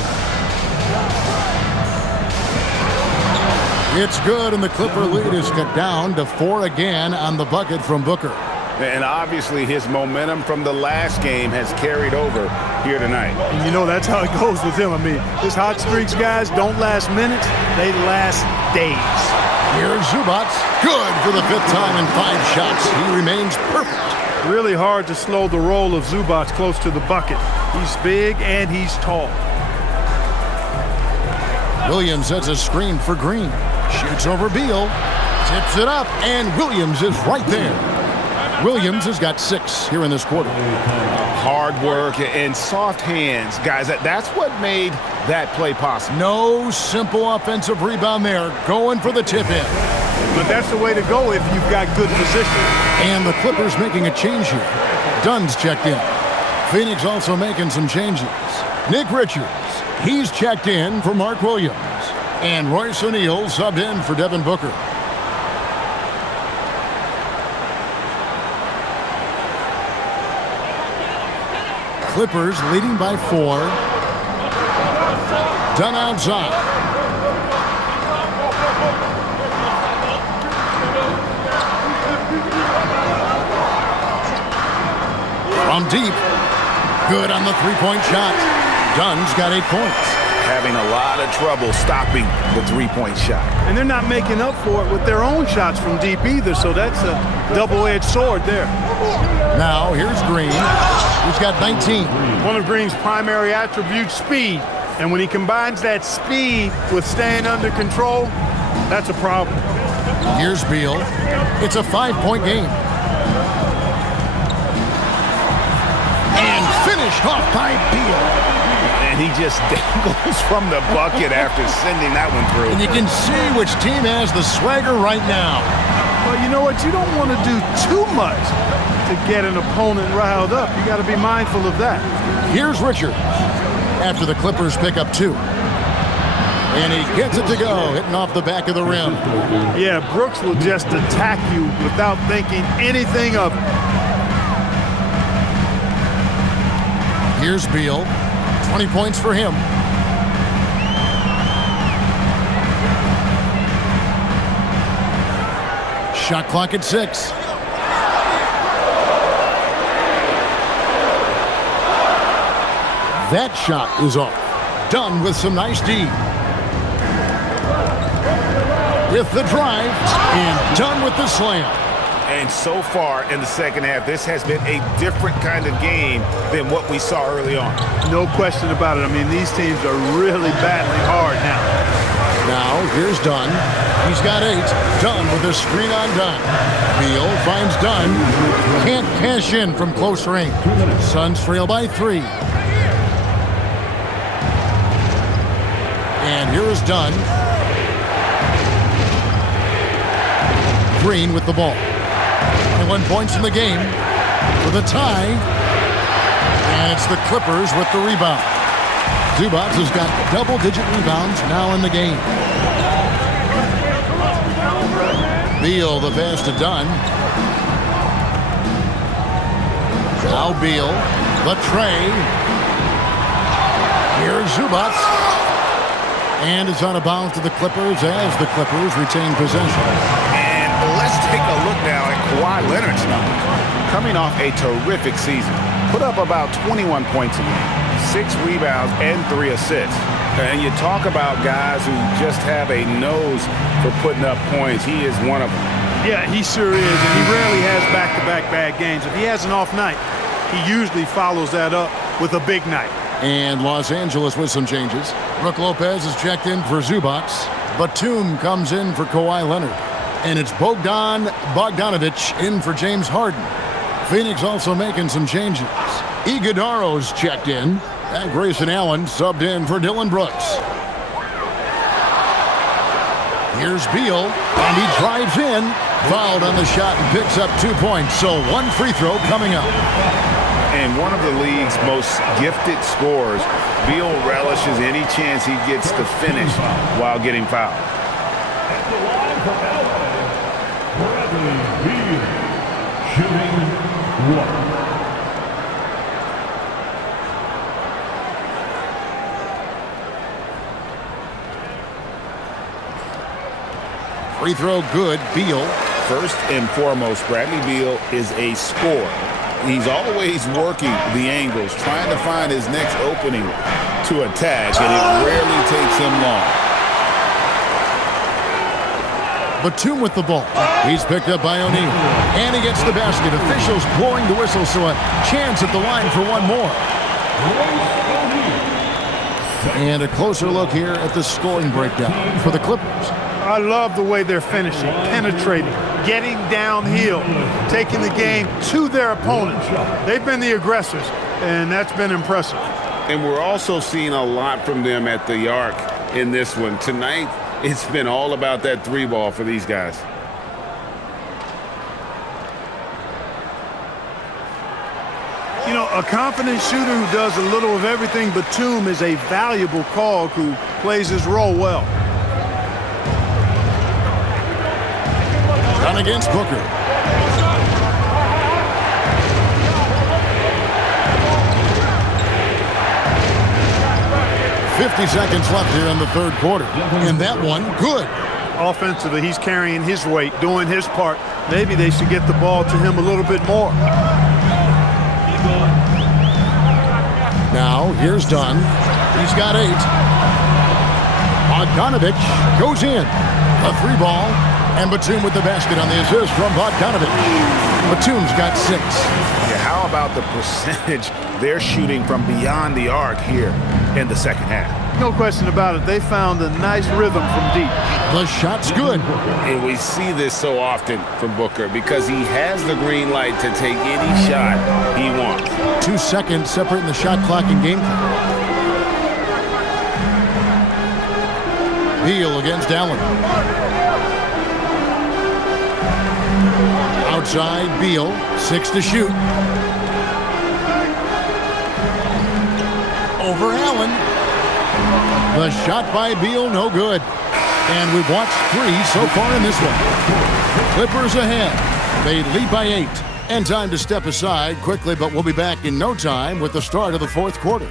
It's good, and the Clipper lead is cut down to 4 again on the bucket from Booker. And obviously his momentum from the last game has carried over here tonight. And that's how it goes with him. I mean, his hot streaks, guys, don't last minutes. They last days. Here's Zubac. Good for the 5th time in 5 shots. He remains perfect. Really hard to slow the roll of Zubac close to the bucket. He's big and he's tall. Williams sets a screen for Green. Shoots over Beal. Tips it up, and Williams is right there. Williams has got 6 here in this quarter. Hard work and soft hands. Guys, that's what made that play possible. No simple offensive rebound there. Going for the tip-in. But that's the way to go if you've got good position. And the Clippers making a change here. Dunn's checked in. Phoenix also making some changes. Nick Richards, he's checked in for Mark Williams. And Royce O'Neal subbed in for Devin Booker. Clippers leading by 4. Dunn outside. From deep. Good on the 3-point shot. Dunn's got 8 points. Having a lot of trouble stopping the 3-point shot. And they're not making up for it with their own shots from deep either, so that's a double-edged sword there. Now, here's Green. He's got 19. One of Green's primary attributes, speed. And when he combines that speed with staying under control, that's a problem. Here's Beal. It's a 5-point game. And finished off by Beal. And he just dangles from the bucket after sending that one through. And you can see which team has the swagger right now. Well, you know what? You don't want to do too much to get an opponent riled up. You got to be mindful of that. Here's Richards after the Clippers pick up 2. And he gets it to go, hitting off the back of the rim. Yeah, Brooks will just attack you without thinking anything of it. Here's Beal. 20 points for him. Shot clock at 6. That shot is off. Dunn with some nice D. With the drive, and Dunn with the slam. And so far in the second half, this has been a different kind of game than what we saw early on. No question about it. I mean, these teams are really battling hard now. Now, here's Dunn. He's got 8. Dunn with a screen on Dunn. Beal finds Dunn. Can't cash in from close range. Suns trail by 3. And here is Dunn. Green with the ball. 21 points in the game with a tie. And it's the Clippers with the rebound. Zubac has got double-digit rebounds now in the game. Beal the pass to Dunn. Now Beal, the tray. Here's Zubac. And it's out of bounds to the Clippers as the Clippers retain possession. And let's take a look now at Kawhi Leonard's numbers. Coming off a terrific season. Put up about 21 points a game, 6 rebounds, and 3 assists. And you talk about guys who just have a nose for putting up points. He is one of them. Yeah, he sure is, and he rarely has back-to-back bad games. If he has an off night, he usually follows that up with a big night. And Los Angeles with some changes. Brook Lopez is checked in for Zubac. Batum comes in for Kawhi Leonard. And it's Bogdanovic in for James Harden. Phoenix also making some changes. Iguodaro's checked in. And Grayson Allen subbed in for Dillon Brooks. Here's Beal, and he drives in. Fouled on the shot and picks up 2 points. So one free throw coming up. And one of the league's most gifted scorers, Beal relishes any chance he gets to finish while getting fouled. At the line for LA, Bradley Beal, shooting 1. Free throw good, Beal. First and foremost, Bradley Beal is a scorer. He's always working the angles, trying to find his next opening to attack, and it rarely takes him long. Batum with the ball. He's picked up by O'Neal. And he gets the basket. Officials blowing the whistle, so a chance at the line for one more. And a closer look here at the scoring breakdown for the Clippers. I love the way they're finishing, penetrating, getting downhill, taking the game to their opponents. They've been the aggressors, and that's been impressive. And we're also seeing a lot from them at the arc in this one. Tonight, it's been all about that three ball for these guys. You know, a confident shooter who does a little of everything. Batum is a valuable cog who plays his role well. Done against Booker. .50 seconds left here in the third quarter. And that one, good. Offensively, he's carrying his weight, doing his part. Maybe they should get the ball to him a little bit more. Now, here's Dunn. He's got 8. Bogdanovic goes in. A 3 ball. And Batum with the basket on the assist from Bogdanovic. Batum's got 6. Yeah, how about the percentage they're shooting from beyond the arc here in the second half? No question about it. They found a nice rhythm from deep. The shot's good. And we see this so often from Booker because he has the green light to take any shot he wants. 2 seconds separating the shot clock and game clock. Beal against Allen. Outside, Beal, 6 to shoot. Over Allen. The shot by Beal, no good. And we've watched 3 so far in this one. Clippers ahead. They lead by 8. And time to step aside quickly, but we'll be back in no time with the start of the fourth quarter.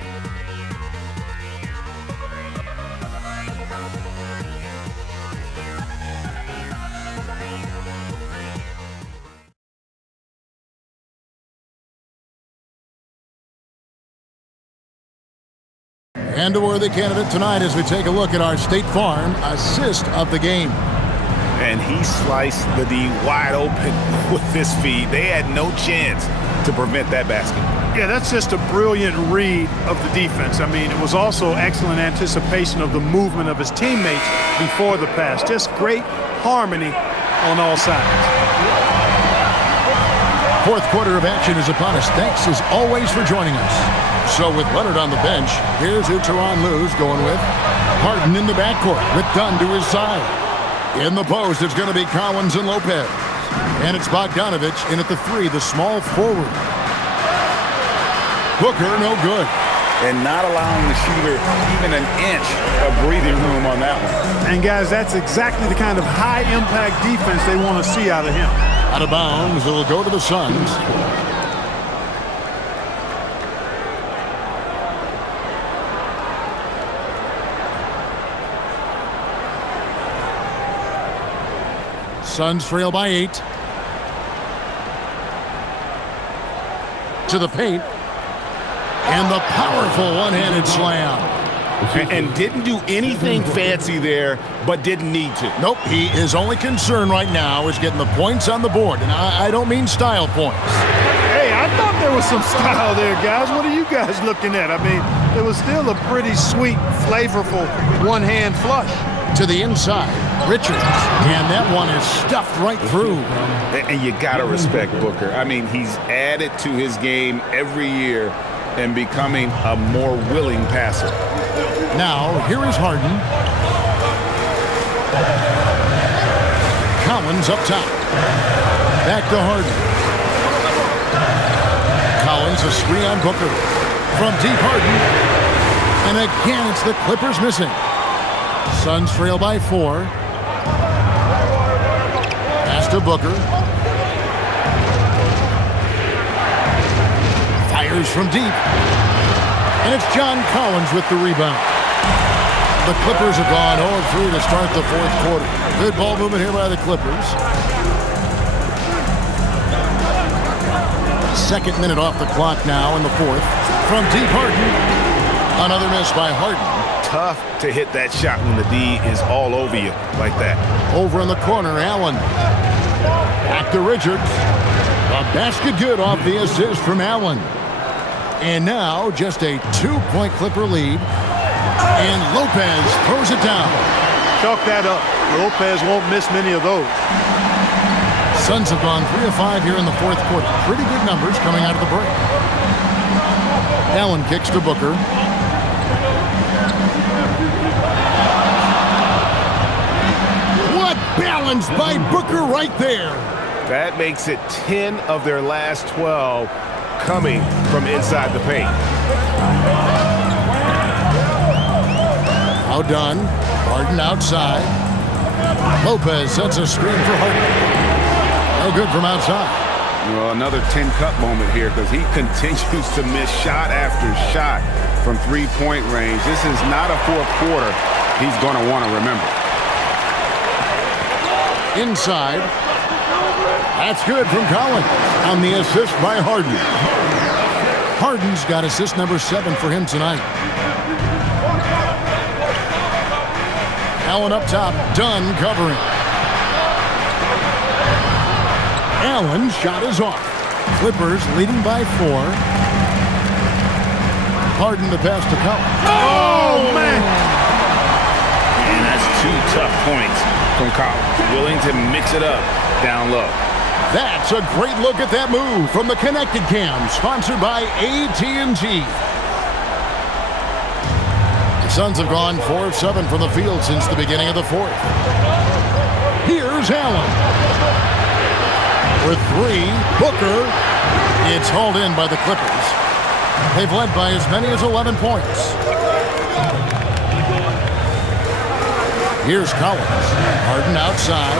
And a worthy candidate tonight as we take a look at our State Farm assist of the game. And he sliced the D wide open with his feed. They had no chance to prevent that basket. Yeah, that's just a brilliant read of the defense. I mean, it was also excellent anticipation of the movement of his teammates before the pass. Just great harmony on all sides. Fourth quarter of action is upon us. Thanks as always for joining us. So with Leonard on the bench, here's who Tyronn Lue's going with. Harden in the backcourt with Dunn to his side. In the post, it's going to be Collins and Lopez. And it's Bogdanovic in at the 3, the small forward. Booker, no good. And not allowing the shooter even an inch of breathing room on that one. And guys, that's exactly the kind of high-impact defense they want to see out of him. Out of bounds, it'll go to the Suns. Suns trail by 8. To the paint. And the powerful one-handed slam. and didn't do anything fancy there, but didn't need to. Nope, his only concern right now is getting the points on the board, and I don't mean style points. Hey, I thought there was some style there, guys. What are you guys looking at? I mean, it was still a pretty sweet, flavorful one-hand flush. To the inside, Richards, and that one is stuffed right through. And you got to respect Booker. I mean, he's added to his game every year and becoming a more willing passer. Now, here is Harden. Collins up top. Back to Harden. Collins, a screen on Booker. From deep, Harden. And again, it's the Clippers missing. Suns trail by 4. Pass to Booker. Fires from deep. And it's John Collins with the rebound. The Clippers have gone 0-3 to start the fourth quarter. Good ball movement here by the Clippers. Second minute off the clock now in the fourth. From deep, Harden. Another miss by Harden. Tough to hit that shot when the D is all over you like that. Over in the corner, Allen. Back to Richards. A basket good off the assist from Allen. And now just a 2-point Clipper lead. And Lopez throws it down. Chalk that up. Lopez won't miss many of those. Suns have gone 3 of 5 here in the fourth quarter. Pretty good numbers coming out of the break. Allen kicks to Booker. What balance by Booker right there. That makes it 10 of their last 12 coming from inside the paint. Now done. Harden outside. Lopez sets a screen for Harden. No good from outside. Well, another 10-cut moment here because he continues to miss shot after shot from three-point range. This is not a fourth quarter he's going to want to remember. Inside. That's good from Collins on the assist by Harden. Harden's got assist number 7 for him tonight. Allen up top, Dunn covering. Allen's shot is off. Clippers leading by 4. Harden the pass to Collins. Oh, man! And that's 2 tough points from Collins. Willing to mix it up down low. That's a great look at that move from the Connected Cam, sponsored by AT&T. The Suns have gone 4 of 7 from the field since the beginning of the fourth. Here's Allen. With 3, Booker. It's hauled in by the Clippers. They've led by as many as 11 points. Here's Collins. Harden outside.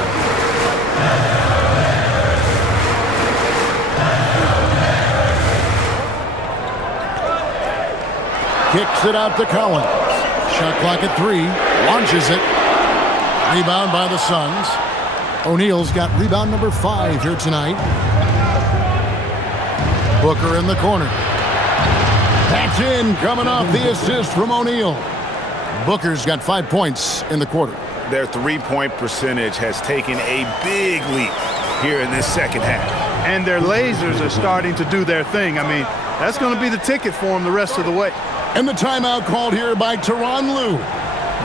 Kicks it out to Collins. Shot clock at 3. Launches it. Rebound by the Suns. O'Neal's got rebound number 5 here tonight. Booker in the corner. That's in, coming off the assist from O'Neal. Booker's got 5 points in the quarter. Their three-point percentage has taken a big leap here in this second half. And their lasers are starting to do their thing. I mean, that's going to be the ticket for them the rest of the way. And the timeout called here by Tyronn Lue.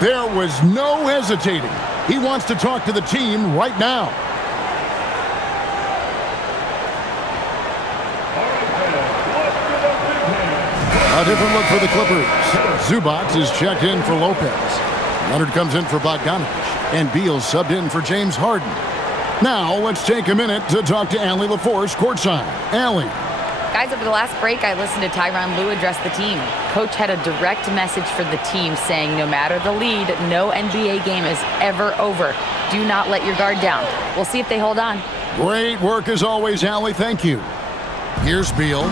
There was no hesitating. He wants to talk to the team right now. A different look for the Clippers. Zubac is checked in for Lopez. Leonard comes in for Bogdanovich. And Beal subbed in for James Harden. Now let's take a minute to talk to Allie LaForce courtside. Allie. Guys, over the last break, I listened to Tyronn Lue address the team. Coach had a direct message for the team saying no matter the lead, no NBA game is ever over. Do not let your guard down. We'll see if they hold on. Great work as always, Allie. Thank you. Here's Beal.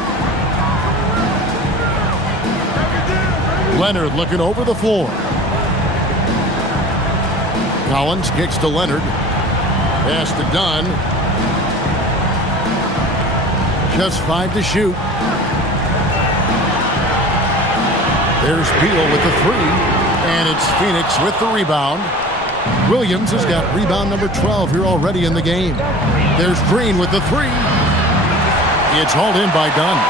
Leonard looking over the floor. Collins kicks to Leonard. Pass to Dunn. Just 5 to shoot. There's Beal with the 3. And it's Phoenix with the rebound. Williams has got rebound number 12 here already in the game. There's Green with the three. It's hauled in by Dunn.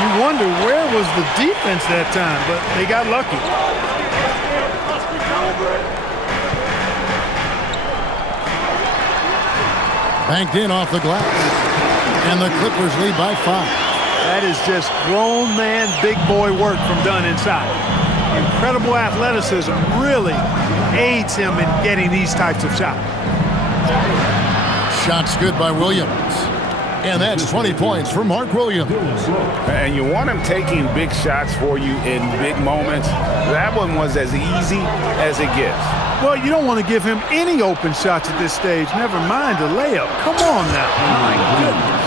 You wonder where was the defense that time, but they got lucky. Banked in off the glass. And the Clippers lead by 5. That is just grown man, big boy work from Dunn inside. Incredible athleticism really aids him in getting these types of shots. Shots good by Williams. And that's 20 points for Mark Williams. And you want him taking big shots for you in big moments. That one was as easy as it gets. Well, you don't want to give him any open shots at this stage. Never mind a layup. Come on now. My goodness.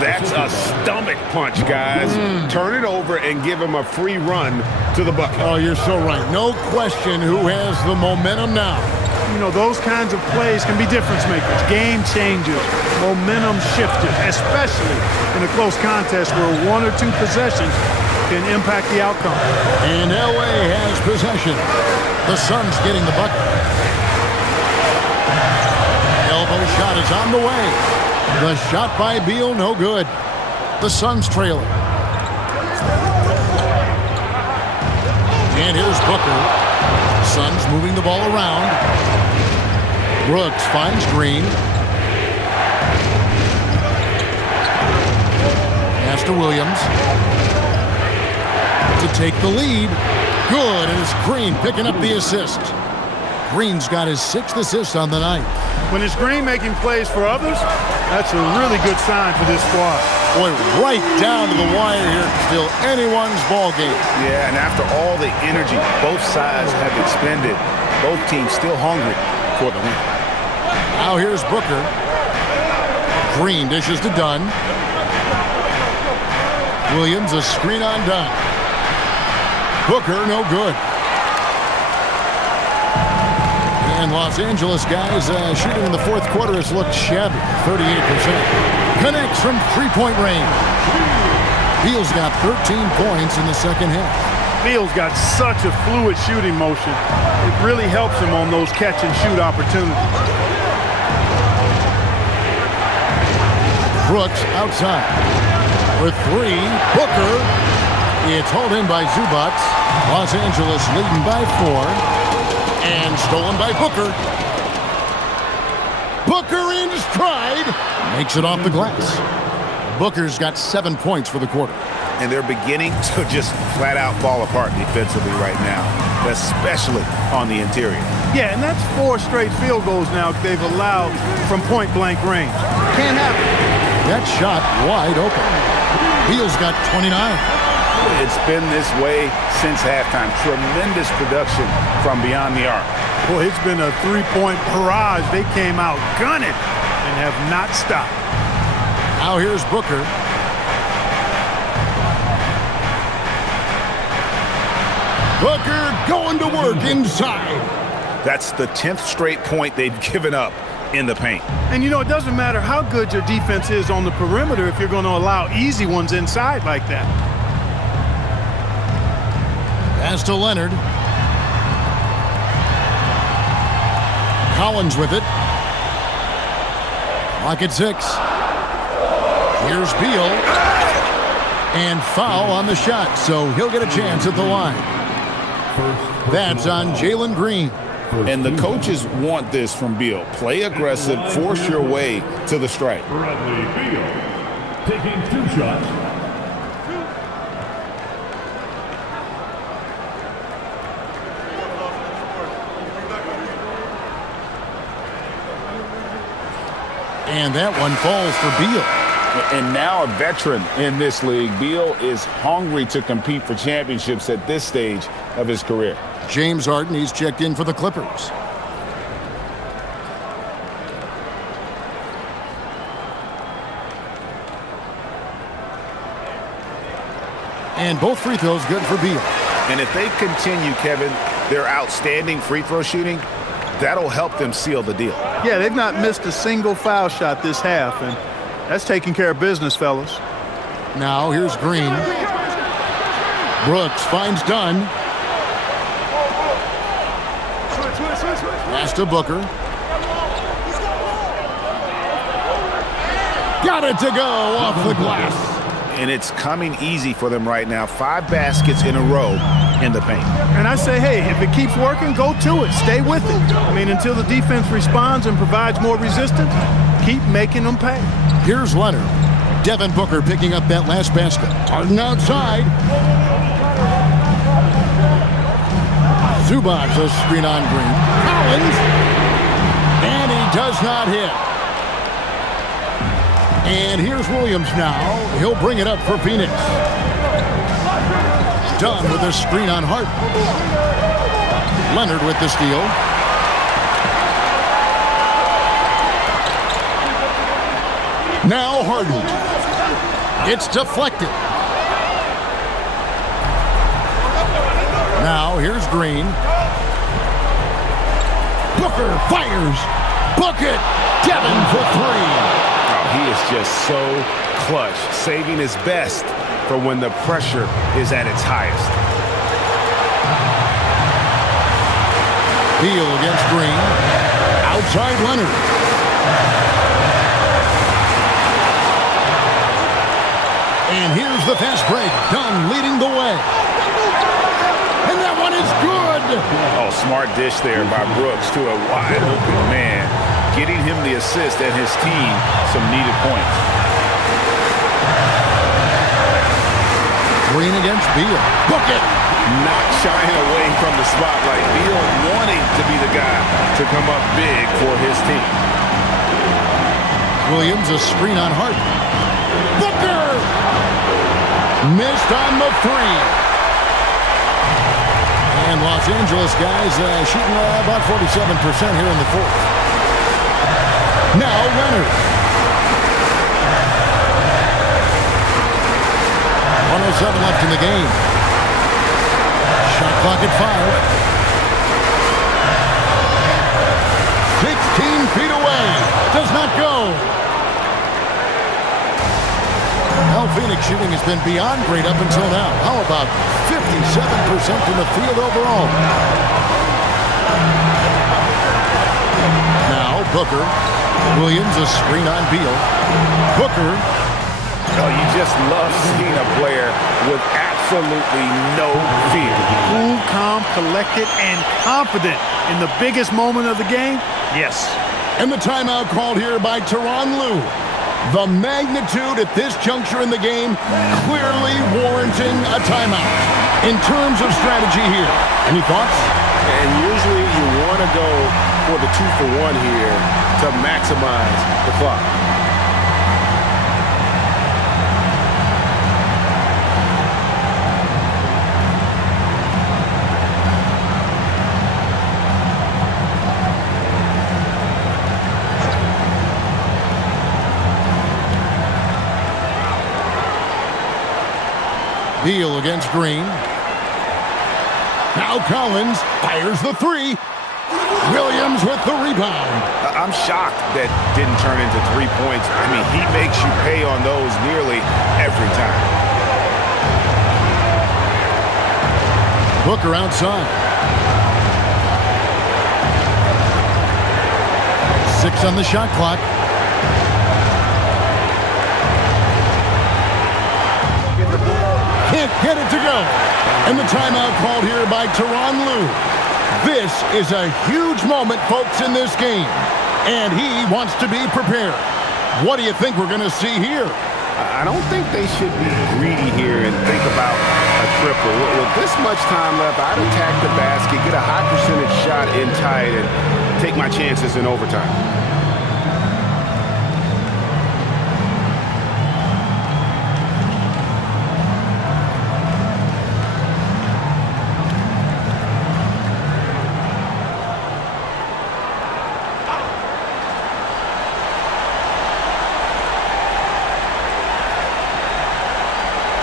That's a stomach punch, guys. Turn it over and give him a free run to the bucket. Oh, you're so right. No question who has the momentum now. You know, those kinds of plays can be difference makers, game changers, momentum shifters, especially in a close contest where 1 or 2 possessions can impact the outcome. And LA has possession. The Suns getting the bucket. Elbow shot is on the way. The shot by Beal, no good. The Suns trailing. And here's Booker. Suns moving the ball around. Brooks finds Green. Pass to Williams. To take the lead. Good, and it's Green picking up the assist. Green's got his 6th assist on the night. When it's Green making plays for others, that's a really good sign for this squad. Boy, right down to the wire here. Still anyone's ball game. Yeah, and after all the energy both sides have expended, both teams still hungry for the win. Now here's Booker. Green dishes to Dunn. Williams, a screen on Dunn. Booker, no good. And Los Angeles guys shooting in the 4th quarter has looked shabby, 38%. Connects from three-point range. Beal's got 13 points in the second half. Beal's got such a fluid shooting motion. It really helps him on those catch-and-shoot opportunities. Brooks outside. With 3, Booker. It's hauled in by Zubac. Los Angeles leading by 4. And stolen by Booker. Booker in stride. Makes it off the glass. Booker's got 7 points for the quarter. And they're beginning to just flat out fall apart defensively right now, especially on the interior. Yeah, and that's 4 straight field goals now they've allowed from point-blank range. Can't happen. That shot wide open. Beal's got 29. It's been this way since halftime. Tremendous production from beyond the arc. Boy, it's been a 3-point barrage. They came out gunning and have not stopped. Now here's Booker. Booker going to work inside. That's the 10th straight point they've given up in the paint. And you know, it doesn't matter how good your defense is on the perimeter if you're going to allow easy ones inside like that. Pass to Leonard. Collins with it. Clock at 6. Here's Beal. And foul on the shot, so he'll get a chance at the line. That's on Jalen Green. And the coaches want this from Beal. Play aggressive, force your way to the stripe. Bradley Beal taking 2 shots. And that one falls for Beal. And now a veteran in this league, Beal is hungry to compete for championships at this stage of his career. James Harden, he's checked in for the Clippers. And both free throws good for Beal. And if they continue, Kevin, their outstanding free throw shooting, that'll help them seal the deal. Yeah, they've not missed a single foul shot this half, and that's taking care of business, fellas. Now here's Green. Brooks finds Dunn. Pass to Booker. Got it to go off the glass. And it's coming easy for them right now. 5 baskets in a row in the paint. And I say, hey, if it keeps working, go to it. Stay with it. I mean, until the defense responds and provides more resistance, keep making them pay. Here's Leonard. Devin Booker picking up that last basket. Harden outside. Zubac's a screen on Green. Collins. And he does not hit. And here's Williams now. He'll bring it up for Phoenix. Dunn with a screen on Hart. Leonard with the steal. Now Harden. It's deflected. Now here's Green. Booker fires. Book it. Devin for 3. He is just so clutch, saving his best for when the pressure is at its highest. Beal against Green. Outside Leonard. And here's the fast break. Dunn leading the way. And that one is good. Oh, smart dish there by Brooks to a wide open man. Getting him the assist and his team some needed points. Green against Beal. Book it. Not shying away from the spotlight. Beal wanting to be the guy to come up big for his team. Williams a screen on Hart. Booker! Missed on the 3. And Los Angeles guys shooting about 47% here in the 4th. Now Leonard. 1:07 left in the game. Shot clock at 5. 16 feet away. Does not go. Well, Phoenix shooting has been beyond great up until now. How about 57% from the field overall? Now Booker. Williams a screen on Beal. Booker. Oh, you just love seeing a player with absolutely no fear. Cool, calm, collected, and confident in the biggest moment of the game? Yes. And the timeout called here by Tyronn Lue. The magnitude at this juncture in the game clearly warranting a timeout. In terms of strategy here, any thoughts? And usually you want to go for the 2-for-1 here to maximize the clock. Beal against Green. Now Collins fires the 3. Williams with the rebound. I'm shocked that didn't turn into 3 points. I mean, he makes you pay on those nearly every time. Booker outside. 6 on the shot clock. Can't get it to go. And the timeout called here by Tyronn Lue. This is a huge moment, folks, in this game. And he wants to be prepared. What do you think we're going to see here? I don't think they should be greedy here and think about a triple. With this much time left, I'd attack the basket, get a high percentage shot in tight, and take my chances in overtime.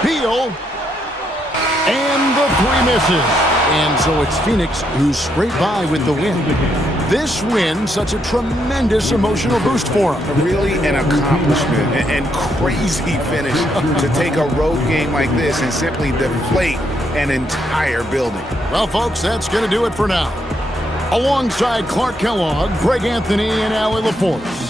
Beal, and the 3 misses. And so it's Phoenix who scraped by with the win. This win, such a tremendous emotional boost for them. Really an accomplishment and crazy finish to take a road game like this and simply deflate an entire building. Well, folks, that's going to do it for now. Alongside Clark Kellogg, Greg Anthony, and Allie LaForce.